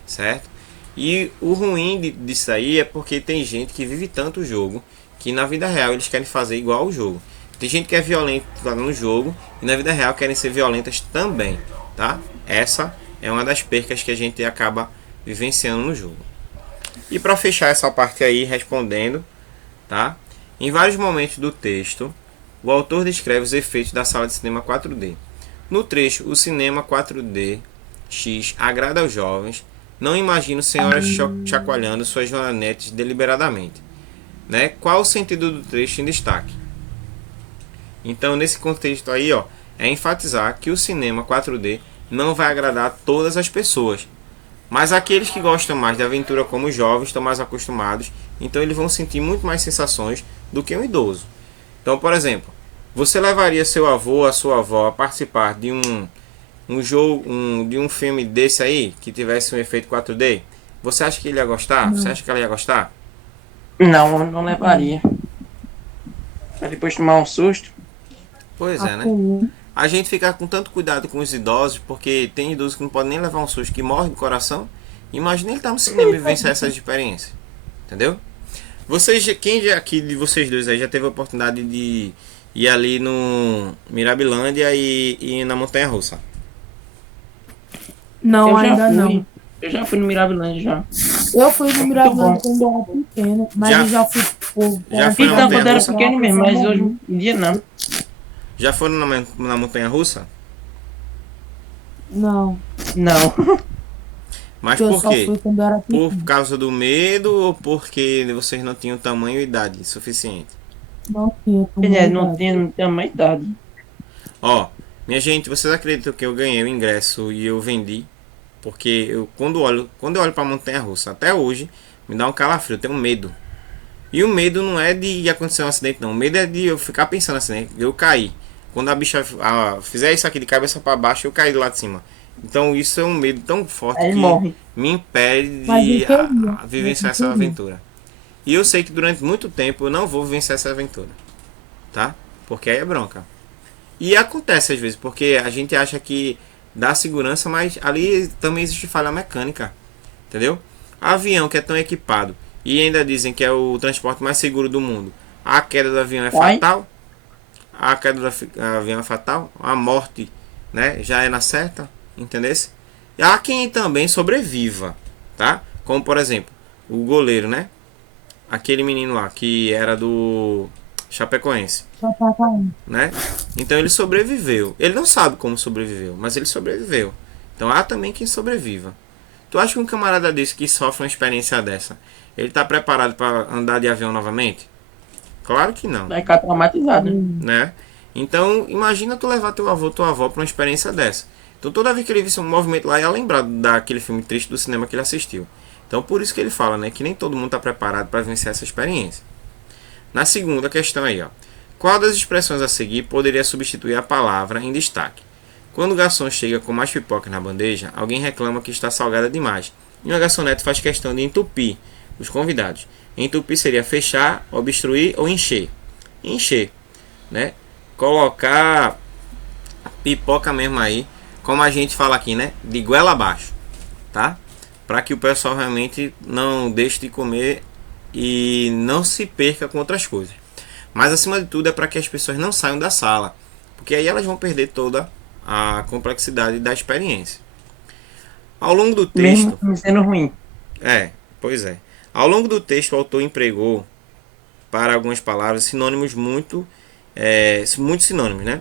certo? E o ruim disso aí é porque tem gente que vive tanto o jogo que na vida real eles querem fazer igual ao jogo. Tem gente que é violenta no jogo e na vida real querem ser violentas também, tá? Essa é uma das percas que a gente acaba vivenciando no jogo. E para fechar essa parte aí respondendo, tá? Em vários momentos do texto, o autor descreve os efeitos da sala de cinema 4D. No trecho, o cinema 4D X agrada aos jovens. Não imagino senhoras chacoalhando suas joanetes deliberadamente. Né? Qual o sentido do trecho em destaque? Então, nesse contexto aí, ó, é enfatizar que o cinema 4D não vai agradar a todas as pessoas. Mas aqueles que gostam mais de aventura como os jovens estão mais acostumados, então eles vão sentir muito mais sensações do que um idoso. Então, por exemplo, você levaria seu avô ou a sua avó a participar de um jogo, de um filme desse aí, que tivesse um efeito 4D? Você acha que ele ia gostar? Não. Você acha que ela ia gostar? Não, não levaria. Pra depois tomar um susto. Pois é, né? Comum. A gente fica com tanto cuidado com os idosos, porque tem idosos que não podem nem levar um susto, que morre do coração. Imagina ele estar no cinema e vivenciar essas experiências. Entendeu? Quem aqui de vocês dois aí já teve a oportunidade de ir ali no Mirabilândia e na Montanha Russa? Não, Eu já ainda fui. não. Eu já fui no Mirabilândia já. Eu fui no Mirabilândia bom. quando eu era pequeno, mas Já- eu já fui por já foi na Então, Montanha quando eu era Russa? pequeno mesmo, mas hoje em dia não. Já foram na Montanha Russa? Não, Não. Mas eu por só quê? fui quando eu era Por pequeno. causa do medo ou porque vocês não tinham tamanho e idade suficiente? Não tinha como Ele não idade. tem uma idade. Ó, minha gente, vocês acreditam que eu ganhei o ingresso e eu vendi? Porque quando eu olho para a Montanha Russa, até hoje, me dá um calafrio, eu tenho medo. E o medo não é de acontecer um acidente, não. O medo é de eu ficar pensando assim, né? Eu cair. Quando a bicha fizer isso aqui de cabeça para baixo, eu cair do lado de cima. Então isso é um medo tão forte Aí que morre. me impede Mas de eu queria, vivenciar eu essa queria. aventura. E eu sei que durante muito tempo eu não vou vivenciar essa aventura. Tá? Porque aí é bronca. E acontece às vezes, porque a gente acha que dá segurança, mas ali também existe falha mecânica. Entendeu? Avião que é tão equipado e ainda dizem que é o transporte mais seguro do mundo. A queda do avião é Vai. fatal? A queda do avião é fatal? A morte, né, já é na certa? Entendesse? E há quem também sobreviva, tá? Como por exemplo, o goleiro, né? Aquele menino lá que era do Chapecoense, Só tá caindo. né? Então ele sobreviveu. Ele não sabe como sobreviveu, mas ele sobreviveu. Então há também quem sobreviva. Tu acha que um camarada desse que sofre uma experiência dessa, ele tá preparado para andar de avião novamente? Claro que não, Vai ficar traumatizado, né? né? Então imagina tu levar teu avô, tua avó para uma experiência dessa. Então toda vez que ele visse um movimento lá, ia lembrar daquele filme triste do cinema que ele assistiu. Então por isso que ele fala, né, que nem todo mundo está preparado para vencer essa experiência. Na segunda questão aí, ó. Qual das expressões a seguir poderia substituir a palavra em destaque? Quando o garçom chega com mais pipoca na bandeja, alguém reclama que está salgada demais. E o garçonete faz questão de entupir os convidados. Entupir seria fechar, obstruir ou encher. Encher, né? Colocar pipoca mesmo aí, como a gente fala aqui, né? De goela abaixo, tá? Para que o pessoal realmente não deixe de comer e não se perca com outras coisas. Mas acima de tudo é para que as pessoas não saiam da sala, porque aí elas vão perder toda a complexidade da experiência. Ao longo do texto, Mesmo sendo ruim. pois é. Ao longo do texto, o autor empregou para algumas palavras sinônimos muitos sinônimos, né?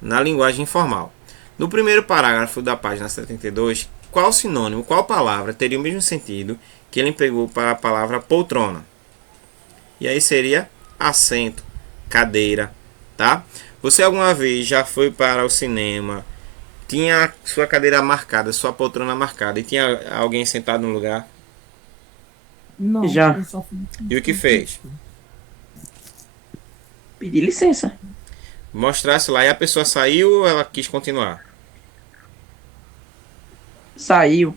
na linguagem informal. No primeiro parágrafo da página 72, qual sinônimo, qual palavra teria o mesmo sentido que ele empregou para a palavra poltrona? E aí seria assento, cadeira, tá? Você alguma vez já foi para o cinema, tinha sua cadeira marcada, sua poltrona marcada e tinha alguém sentado no lugar? Não, Já. eu só fui. E o que fez? Pedir licença. Mostrasse lá e a pessoa saiu ou ela quis continuar? Saiu.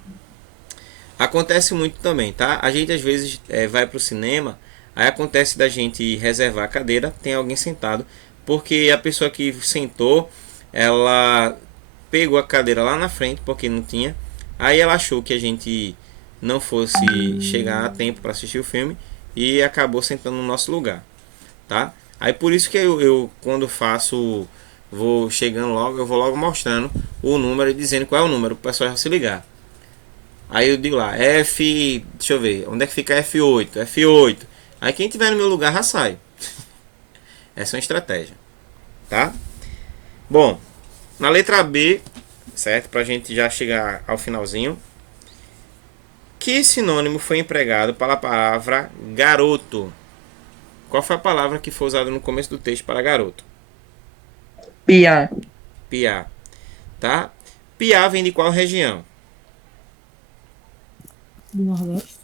Acontece muito também, tá? A gente às vezes vai pro cinema, aí acontece da gente reservar a cadeira, tem alguém sentado, porque a pessoa que sentou, ela pegou a cadeira lá na frente, porque não tinha, aí ela achou que a gente não fosse chegar a tempo para assistir o filme e acabou sentando no nosso lugar, tá? Aí por isso que eu quando faço, vou chegando logo, eu vou logo mostrando o número e dizendo qual é o número, para o pessoal já se ligar. Aí eu digo lá, deixa eu ver, onde é que fica F8? F8. Aí quem tiver no meu lugar já sai. Essa é uma estratégia, tá? Bom, na letra B, certo? Pra gente já chegar ao finalzinho. Que sinônimo foi empregado para a palavra garoto? Qual foi a palavra que foi usada no começo do texto para garoto? Piar. Piá, tá? Piá vem de qual região? Do Nordeste.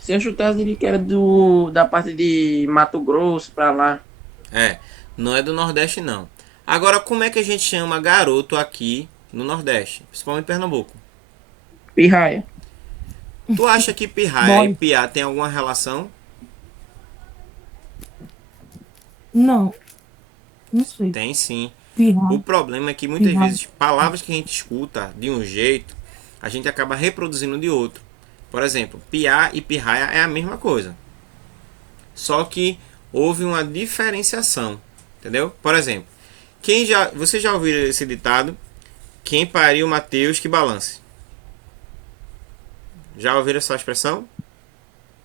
Se eu chutar, eu diria que era da parte de Mato Grosso pra lá. Não é do Nordeste não. Agora, como é que a gente chama garoto aqui no Nordeste? Principalmente em Pernambuco. Pirraia. Tu acha que pirraia e Boy. piá tem alguma relação? Não, não sei. Tem sim. O Pirra. problema é que muitas Pirraia. vezes palavras que a gente escuta de um jeito, a gente acaba reproduzindo de outro. Por exemplo, piá e pirraia é a mesma coisa. Só que houve uma diferenciação, entendeu? Por exemplo, você já ouviu esse ditado? Quem pariu Mateus que balance. Já ouviram essa expressão?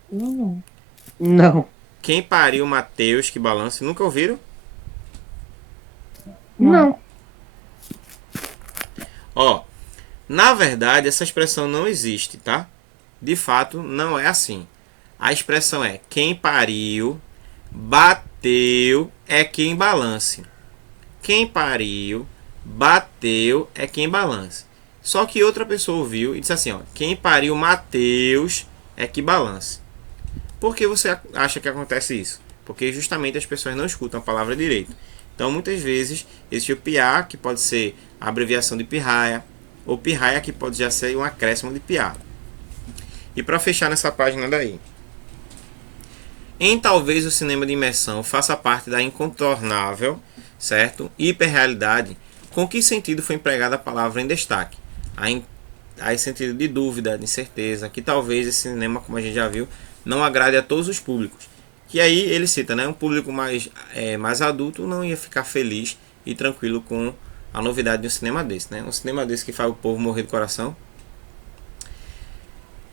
Não. Não. Quem pariu Mateus que balance. Nunca ouviram? Não. Ó, na verdade essa expressão não existe, tá? De fato, não é assim. A expressão é quem pariu, bateu é quem balance. Quem pariu, bateu é quem balance. Só que outra pessoa ouviu e disse assim, ó, quem pariu Mateus é que balance. Por que você acha que acontece isso? Porque justamente as pessoas não escutam a palavra direito. Então, muitas vezes, existe o piá, que pode ser a abreviação de pirraia, ou pirraia, que pode já ser um acréscimo de piá. E para fechar nessa página daí. Em talvez o cinema de imersão faça parte da incontornável, certo? Hiperrealidade, com que sentido foi empregada a palavra em destaque? Há em sentido de dúvida, de incerteza, que talvez esse cinema, como a gente já viu, não agrade a todos os públicos. Que aí ele cita, né? Um público mais adulto não ia ficar feliz e tranquilo com a novidade de um cinema desse, né? Um cinema desse que faz o povo morrer do coração.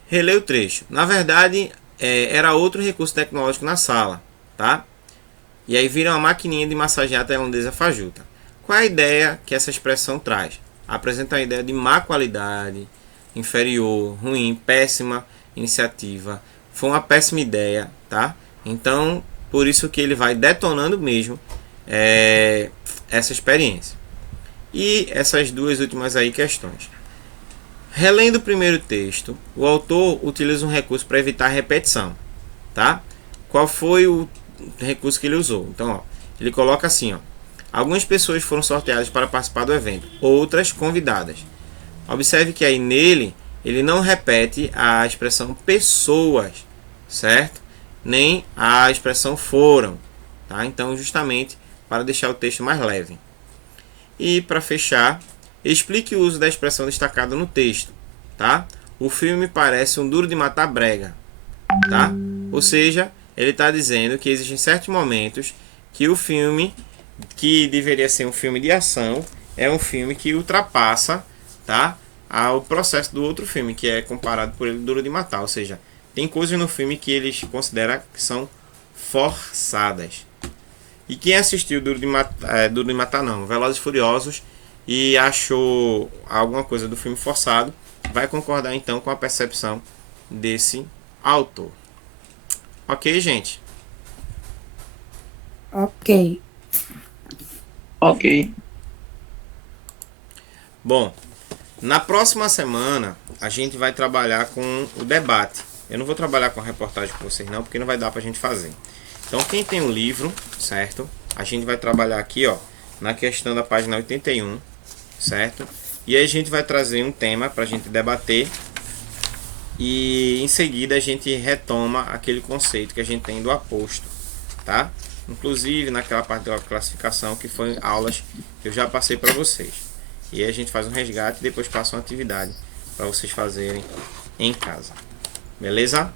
Releia o trecho. Na verdade, era outro recurso tecnológico na sala, tá? E aí vira uma maquininha de massagear a tailandesa fajuta. Qual é a ideia que essa expressão traz? Apresenta a ideia de má qualidade, inferior, ruim, péssima iniciativa. Foi uma péssima ideia, tá? Então, por isso que ele vai detonando mesmo essa experiência. E essas duas últimas aí questões. Relendo o primeiro texto, o autor utiliza um recurso para evitar repetição, tá? Qual foi o recurso que ele usou? Então, ó, ele coloca assim, ó. Algumas pessoas foram sorteadas para participar do evento, outras convidadas. Observe que aí nele, ele não repete a expressão pessoas, certo? Nem a expressão foram, tá? Então, justamente para deixar o texto mais leve. E para fechar, explique o uso da expressão destacada no texto, tá? O filme parece um duro de matar brega, tá? Ou seja, ele está dizendo que existem certos momentos que o filme, que deveria ser um filme de ação, é um filme que ultrapassa, tá, ao processo do outro filme, que é comparado por ele duro de matar. Ou seja, tem coisas no filme que eles consideram que são forçadas. E quem assistiu Duro de Matar não, Velozes e Furiosos, e achou alguma coisa do filme forçado, vai concordar então com a percepção desse autor. Ok, gente? Ok. Ok. Bom, na próxima semana a gente vai trabalhar com o debate. Eu não vou trabalhar com a reportagem com vocês não, porque não vai dar pra gente fazer. Então quem tem um livro, certo? A gente vai trabalhar aqui, ó, na questão da página 81, certo? E aí a gente vai trazer um tema pra gente debater. E em seguida a gente retoma aquele conceito que a gente tem do aposto, tá? Inclusive naquela parte da classificação que foi aulas que eu já passei para vocês. E aí a gente faz um resgate e depois passa uma atividade para vocês fazerem em casa. Beleza?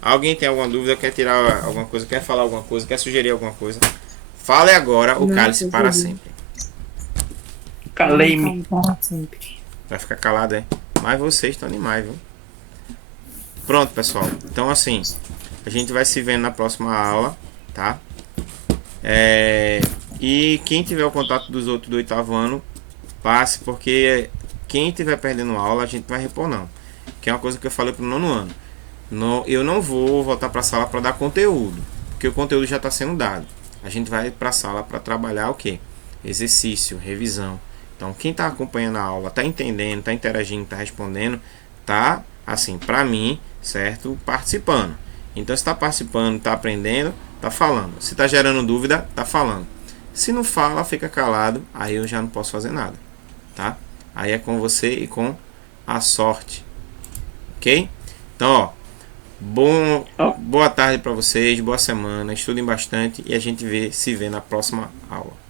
Alguém tem alguma dúvida, quer tirar alguma coisa, quer falar alguma coisa, quer sugerir alguma coisa? Fale agora ou Não, cale-se eu para entendi. sempre. Calei-me. Para sempre. Vai ficar calado, é? Mas vocês estão animais, viu? Pronto, pessoal. Então, assim, a gente vai se vendo na próxima aula, tá? E quem tiver o contato dos outros do 8º ano, passe, porque quem tiver perdendo aula, a gente vai repor não. Que é uma coisa que eu falei pro 9º ano. Eu não vou voltar para a sala para dar conteúdo, porque o conteúdo já está sendo dado. A gente vai para a sala para trabalhar o quê? Exercício, revisão. Então, quem está acompanhando a aula, está entendendo, está interagindo, está respondendo, tá, assim, para mim, certo? Participando. Então, se está participando, está aprendendo, está falando. Se está gerando dúvida, está falando. Se não fala, fica calado, aí eu já não posso fazer nada, tá? Aí é com você e com a sorte, ok? Então, ó, boa tarde para vocês, boa semana, estudem bastante e a gente se vê na próxima aula.